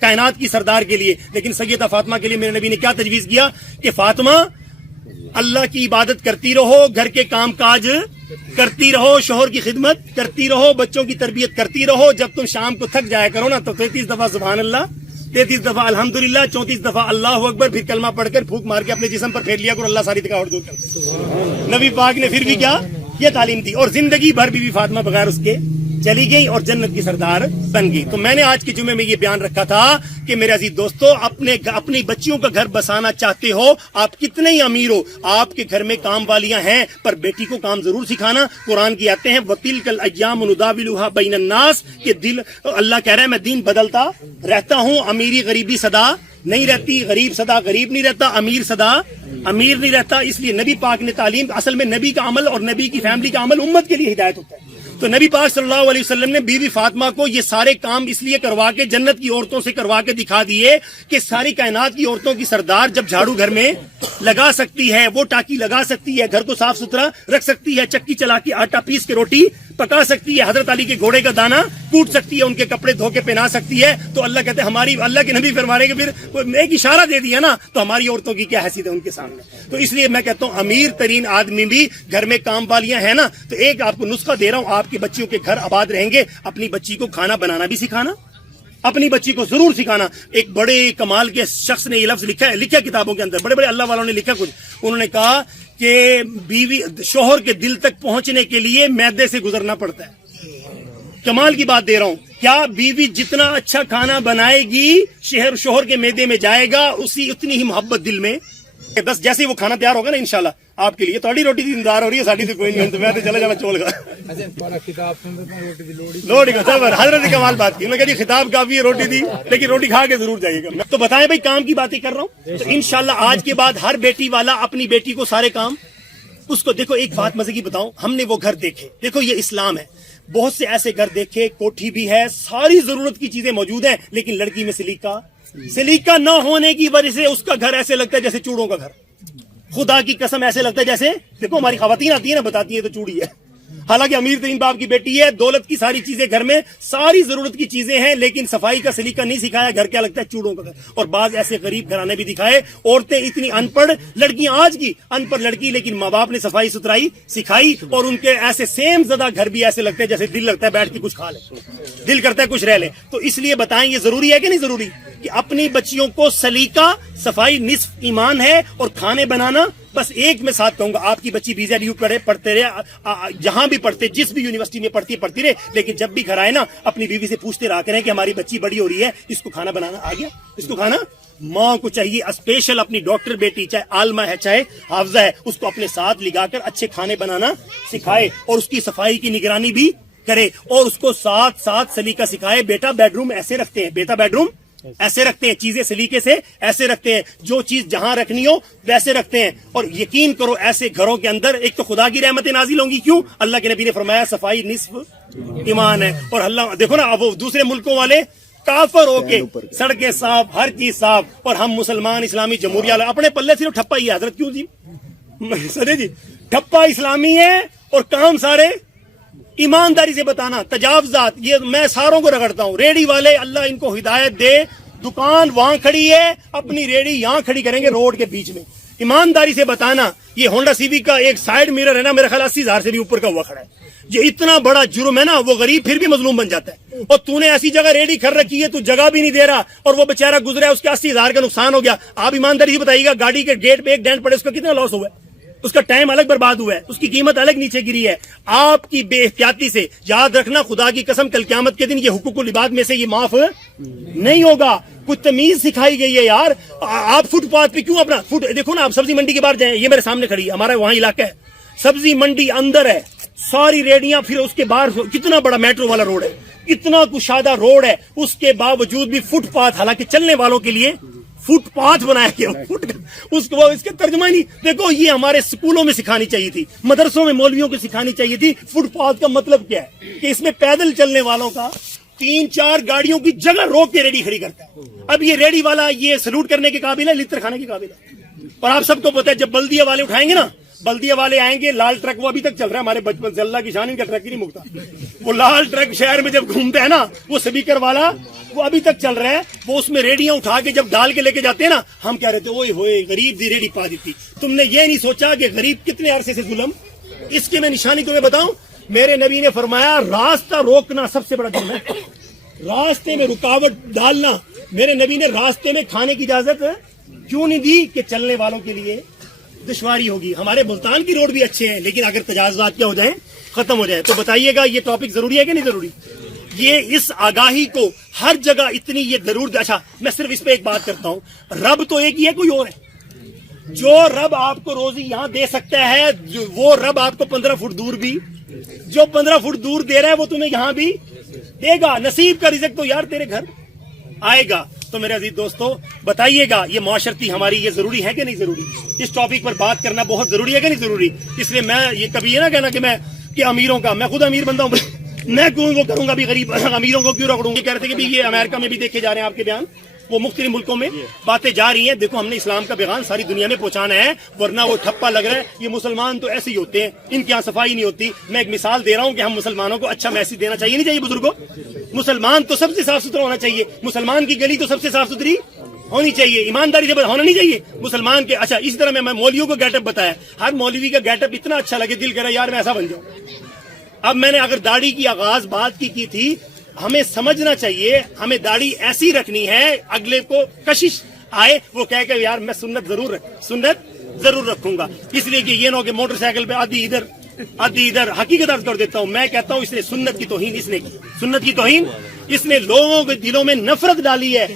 کائنات کی سردار کے لیے. لیکن سیدہ فاطمہ کے لیے میرے نبی نے کیا تجویز کیا کہ فاطمہ اللہ کی عبادت کرتی رہو, گھر کے کام کاج کرتی رہو, شوہر کی خدمت کرتی رہو, بچوں کی تربیت کرتی رہو. جب تم شام کو تھک جایا کرو نا تو 33 دفعہ سبحان اللہ, 33 دفعہ الحمدللہ, 34 دفعہ اللہ اکبر, پھر کلمہ پڑھ کر پھونک مار کے اپنے جسم پر پھیر لیا کرو, اللہ ساری تھکاوٹ دور کر دے. نبی پاک نے پھر بھی کیا یہ تعلیم دی, اور زندگی بھر بی بی فاطمہ بغیر اس کے چلی گئی اور جنت کی سردار بن گئی. تو میں نے آج کے جمعے میں یہ بیان رکھا تھا کہ میرے عزیز دوستو, اپنی بچیوں کا گھر بسانا چاہتے ہو, آپ کتنے ہی امیر ہو, آپ کے گھر میں کام والیاں ہیں, پر بیٹی کو کام ضرور سکھانا. قرآن کی آتے ہیں وَتِلْكَ الْأَيَّامُ نُدَاوِلُهَا بَيْنَ النَّاسِ, کہ دل, اللہ کہہ رہا ہے میں دین بدلتا رہتا ہوں, امیری غریبی صدا نہیں رہتی, غریب صدا غریب نہیں رہتا, امیر صدا امیر نہیں رہتا. اس لیے نبی پاک نے تعلیم, اصل میں نبی کا عمل اور نبی کی فیملی کا عمل امت کے لیے ہدایت ہوتا ہے. تو نبی پاک صلی اللہ علیہ وسلم نے بی بی فاطمہ کو یہ سارے کام اس لیے کروا کے, جنت کی عورتوں سے کروا کے دکھا دیے کہ ساری کائنات کی عورتوں کی سردار جب جھاڑو گھر میں لگا سکتی ہے, وہ ٹاکی لگا سکتی ہے, گھر کو صاف ستھرا رکھ سکتی ہے, چکی چلا کے آٹا پیس کے روٹی پکا سکتی ہے, حضرت علی کے گھوڑے کا دانا کوٹ سکتی ہے, ان کے کپڑے دھو کے پہنا سکتی ہے, تو اللہ کہتے ہیں ہماری, اللہ کے نبی فرما رہے کہ پھر ایک اشارہ دے دیا نا, تو ہماری عورتوں کی کیا حیثیت ہے ان کے سامنے. تو اس لیے میں کہتا ہوں امیر ترین آدمی بھی گھر میں کام والیاں ہیں نا, تو ایک آپ کو نسخہ دے رہا ہوں, آپ کے بچیوں کے گھر آباد رہیں گے, اپنی بچی کو کھانا بنانا بھی سکھانا, اپنی بچی کو ضرور سکھانا. ایک بڑے کمال کے شخص نے یہ لفظ لکھا کتابوں کے اندر, بڑے بڑے اللہ والوں نے لکھا کچھ. انہوں نے کہا کہ بیوی شوہر کے دل تک پہنچنے کے لیے معدے سے گزرنا پڑتا ہے. کمال کی بات دے رہا ہوں. کیا بیوی جتنا اچھا کھانا بنائے گی شوہر کے معدے میں جائے گا, اتنی ہی محبت دل میں. بس جیسے ہی وہ کھانا تیار ہوگا نا انشاءاللہ آپ کے لیے. تھوڑی روٹی دی انتظار ہو رہی ہے, ساڑی تو کوئی نہیں, تو میں تو چلا جانا چول گا. روٹی کا صبر, حضرت کمال بات کی. انہوں نے کہا جی خطاب کافی ہے, روٹی دی, لیکن روٹی کھا کے ضرور جائیے گا. تو بتائیں بھائی, کام کی باتیں کر رہا ہوں. تو انشاءاللہ آج کے بعد ہر بیٹی والا اپنی بیٹی کو سارے کام اس کو. دیکھو ایک بات مزے کی بتاؤں, ہم نے وہ گھر دیکھے, دیکھو یہ اسلام ہے. بہت سے ایسے گھر دیکھے, کوٹھی بھی ہے, ساری ضرورت کی چیزیں موجود ہیں, لیکن لڑکی میں سلیقہ نہ ہونے کی وجہ سے اس کا گھر ایسے لگتا ہے جیسے چوڑوں کا گھر. خدا کی قسم ایسے لگتا ہے جیسے, دیکھو ہماری خواتین آتی ہیں نا, بتاتی ہیں تو چوڑی ہے. حالانکہ امیر ترین باپ کی بیٹی ہے, دولت کی ساری چیزیں گھر میں, ساری ضرورت کی چیزیں ہیں, لیکن صفائی کا سلیقہ نہیں سکھایا. گھر کیا لگتا ہے چوڑوں کا گھر. اور بعض ایسے غریب گھرانے بھی دکھائے, عورتیں اتنی ان پڑھ لڑکیاں, آج کی ان پڑھ لڑکی, لیکن ماں باپ نے صفائی ستھرائی سکھائی. اور ان کے ایسے سیم زدہ گھر بھی ایسے لگتے ہیں جیسے دل لگتا ہے بیٹھ کے کچھ کھا لے, دل کرتا ہے کچھ رہ لے. تو اس لیے بتائیں یہ ضروری ہے کہ نہیں ضروری کہ اپنی بچیوں کو سلیقہ, صفائی نصف ایمان ہے, اور کھانے بنانا. بس ایک میں ساتھ کہوں گا, آپ کی بچی BZU پڑھتے رہے, جہاں بھی پڑھتے, جس بھی یونیورسٹی میں پڑھتی رہے, لیکن جب بھی گھر آئے نا اپنی بیوی سے پوچھتے رہا کریں کہ ہماری بچی بڑی ہو رہی ہے, اس کو کھانا بنانا آ گیا, اس کو کھانا. ماں کو چاہیے اسپیشل اپنی ڈاکٹر بیٹی, چاہے عالمہ ہے چاہے حافظہ ہے, اس کو اپنے ساتھ لگا کر اچھے کھانے بنانا سکھائے, اور اس کی صفائی کی نگرانی بھی کرے, اور اس کو ساتھ سلیقہ سکھائے. بیٹا بیڈ روم ایسے رکھتے ہیں, بیٹا بیڈ روم ایسے رکھتے ہیں, چیزیں سلیقے سے ایسے رکھتے ہیں, جو چیز جہاں رکھنی ہو ویسے رکھتے ہیں. اور یقین کرو ایسے گھروں کے اندر ایک تو خدا کی رحمتیں نازل ہوں گی. کیوں؟ اللہ کے نبی نے فرمایا صفائی نصف ایمان ہے. اور اللہ دیکھو نا, وہ دوسرے ملکوں والے کافر ہو کے سڑکیں صاف, ہر چیز صاف, اور ہم مسلمان اسلامی جمہوریہ اپنے پلے صرف ٹھپا ہی ہے. حضرت کیوں جی سدے جی, ٹھپا اسلامی ہے اور کام سارے ایمانداری سے بتانا. تجاوزات یہ میں ساروں کو رگڑتا ہوں. ریڑی والے اللہ ان کو ہدایت دے, دکان وہاں کھڑی ہے, اپنی ریڑی یہاں کھڑی کریں گے روڈ کے بیچ میں. ایمانداری سے بتانا. یہ ہونڈا سیوک کا ایک سائیڈ میرر ہے نا, میرا خیال 80,000 سے بھی اوپر کا ہوا کھڑا ہے. یہ اتنا بڑا جرم ہے نا, وہ غریب پھر بھی مظلوم بن جاتا ہے. اور تو نے ایسی جگہ ریڑی کر رکھی ہے, تو جگہ بھی نہیں دے رہا, اور وہ بیچارہ گزرا ہے, اس کے 80,000 کا نقصان ہو گیا. آپ ایمانداری سے بتائیے گا, گاڑی کے گیٹ پہ ایک ڈینٹ پڑے, اس کا کتنا لاس ہوا ہے, اس کا ٹائم الگ برباد ہوا ہے, اس کی قیمت الگ نیچے گری ہے. آپ کی بے احتیاطی سے, یاد رکھنا خدا کی قسم کل قیامت کے دن یہ حقوق العباد میں سے یہ معاف نہیں ہوگا. کچھ تمیز سکھائی گئی ہے یار. آپ فٹ پاتھ پہ کیوں اپنا دیکھو نا, آپ سبزی منڈی کے باہر جائیں, یہ میرے سامنے کھڑی ہے, ہمارا وہاں علاقہ ہے, سبزی منڈی اندر ہے, ساری ریڑیاں, پھر اس کے باہر کتنا بڑا میٹرو والا روڈ ہے, اتنا کشادہ روڈ ہے, اس کے باوجود بھی فٹ پاتھ, حالانکہ چلنے والوں کے لیے فٹ پاتھ بنایا گیا, اس کے ترجمہ نہیں. دیکھو یہ ہمارے اسکولوں میں سکھانی چاہیے تھی, مدرسوں میں مولویوں کو سکھانی چاہیے تھی. فٹ پاتھ کا مطلب کیا ہے کہ اس میں پیدل چلنے والوں کا 3-4 گاڑیوں کی جگہ روک کے ریڑی کھڑی کرتا ہے. اب یہ ریڑی والا یہ سلوٹ کرنے کے قابل ہے, لتر کھانے کے قابل ہے. اور آپ سب کو پتا ہے, جب بلدیہ والے اٹھائیں گے نا, بلدیہ والے آئیں گے, لال ٹرک وہ ابھی تک چل رہا ہے ہمارے بچپن سے, اللہ کی شان, ان کا ٹرک ہی نہیں مکتا. وہ لال ٹرک شہر میں جب گھومتا ہے نا, وہ سپیکر والا, وہ ابھی تک چل رہا ہے. وہ اس میں ریڑیاں اٹھا کے جب ڈال کے لے کے جاتے ہیں نا, ہم کہہ رہے تھے اوئے ہوئے غریب دی ریڑی پا دیتی. تم نے یہ نہیں سوچا کہ غریب کتنے عرصے سے ظلم. اس کے میں نشانی تمہیں بتاؤں, میرے نبی نے فرمایا راستہ روکنا سب سے بڑا جرم ہے. راستے میں رکاوٹ ڈالنا. میرے نبی نے راستے میں کھانے کی اجازت کیوں نہیں دی کہ چلنے والوں کے لیے دشواری ہوگی. ہمارے ملتان کی روڈ بھی اچھے ہیں, لیکن اگر تجاوزات کیا ہو جائیں, ختم ہو جائیں. تو بتائیے گا یہ ٹاپک ضروری ہے کہ نہیں ضروری. یہ اس آگاہی کو ہر جگہ اتنی یہ ضرور. اچھا میں صرف اس پہ ایک بات کرتا ہوں, رب تو ایک ہی ہے, کوئی اور ہے. جو رب آپ کو روزی یہاں دے سکتا ہے, وہ رب آپ کو 15 فٹ دور بھی, جو 15 فٹ دور دے رہا ہے, وہ تمہیں یہاں بھی دے گا. نصیب کا رزق تو یار تیرے گھر آئے گا. تو میرے عزیز دوستو بتائیے گا, یہ معاشرتی ہماری یہ ضروری ہے کہ نہیں ضروری. اس ٹاپک پر بات کرنا بہت ضروری ہے کہ نہیں ضروری. اس لیے میں یہ کبھی یہ نہ کہنا کہ میں کہ امیروں کا, میں خود امیر بندہ ہوں, میں کیوں وہ کروں گا بھی غریب امیروں کو کیوں رگڑوں گا. یہ کہہ رہے تھے کہ یہ امریکہ میں بھی دیکھے جا رہے ہیں آپ کے بیان, وہ مختلف ملکوں میں باتیں جا رہی ہیں. دیکھو ہم نے اسلام کا پیغام ساری دنیا میں پہنچانا ہے, ورنہ وہ ٹھپا لگ رہا ہے. یہ مسلمان تو ایسے ہی ہوتے ہیں, ان کی یہاں صفائی نہیں ہوتی. میں ایک مثال دے رہا ہوں کہ ہم مسلمانوں کو اچھا میسج دینا چاہیے, نہیں چاہیے بزرگوں. مسلمان تو سب سے صاف ستھرا ہونا چاہیے, مسلمان کی گلی تو سب سے صاف ستھری ہونی چاہیے, ایمانداری سے ہونا نہیں چاہیے مسلمان کے. اچھا اسی طرح میں مولویوں کو گیٹ اپ بتایا, ہر مولوی کا گیٹ اپ اتنا اچھا لگے, دل کرا یار میں ایسا بن جاؤں. اب میں نے اگر داڑھی کی آغاز بات کی تھی, ہمیں سمجھنا چاہیے ہمیں داڑھی ایسی رکھنی ہے اگلے کو کشش آئے وہ کہہ کہ یار میں سنت ضرور رکھوں گا. اس لیے کہ یہ نہ ہو کہ موٹر سائیکل پہ آدھی ادھر حقیقت عرض کر دیتا ہوں. میں کہتا ہوں اس نے سنت کی توہین اس نے لوگوں کے دلوں میں نفرت ڈالی ہے.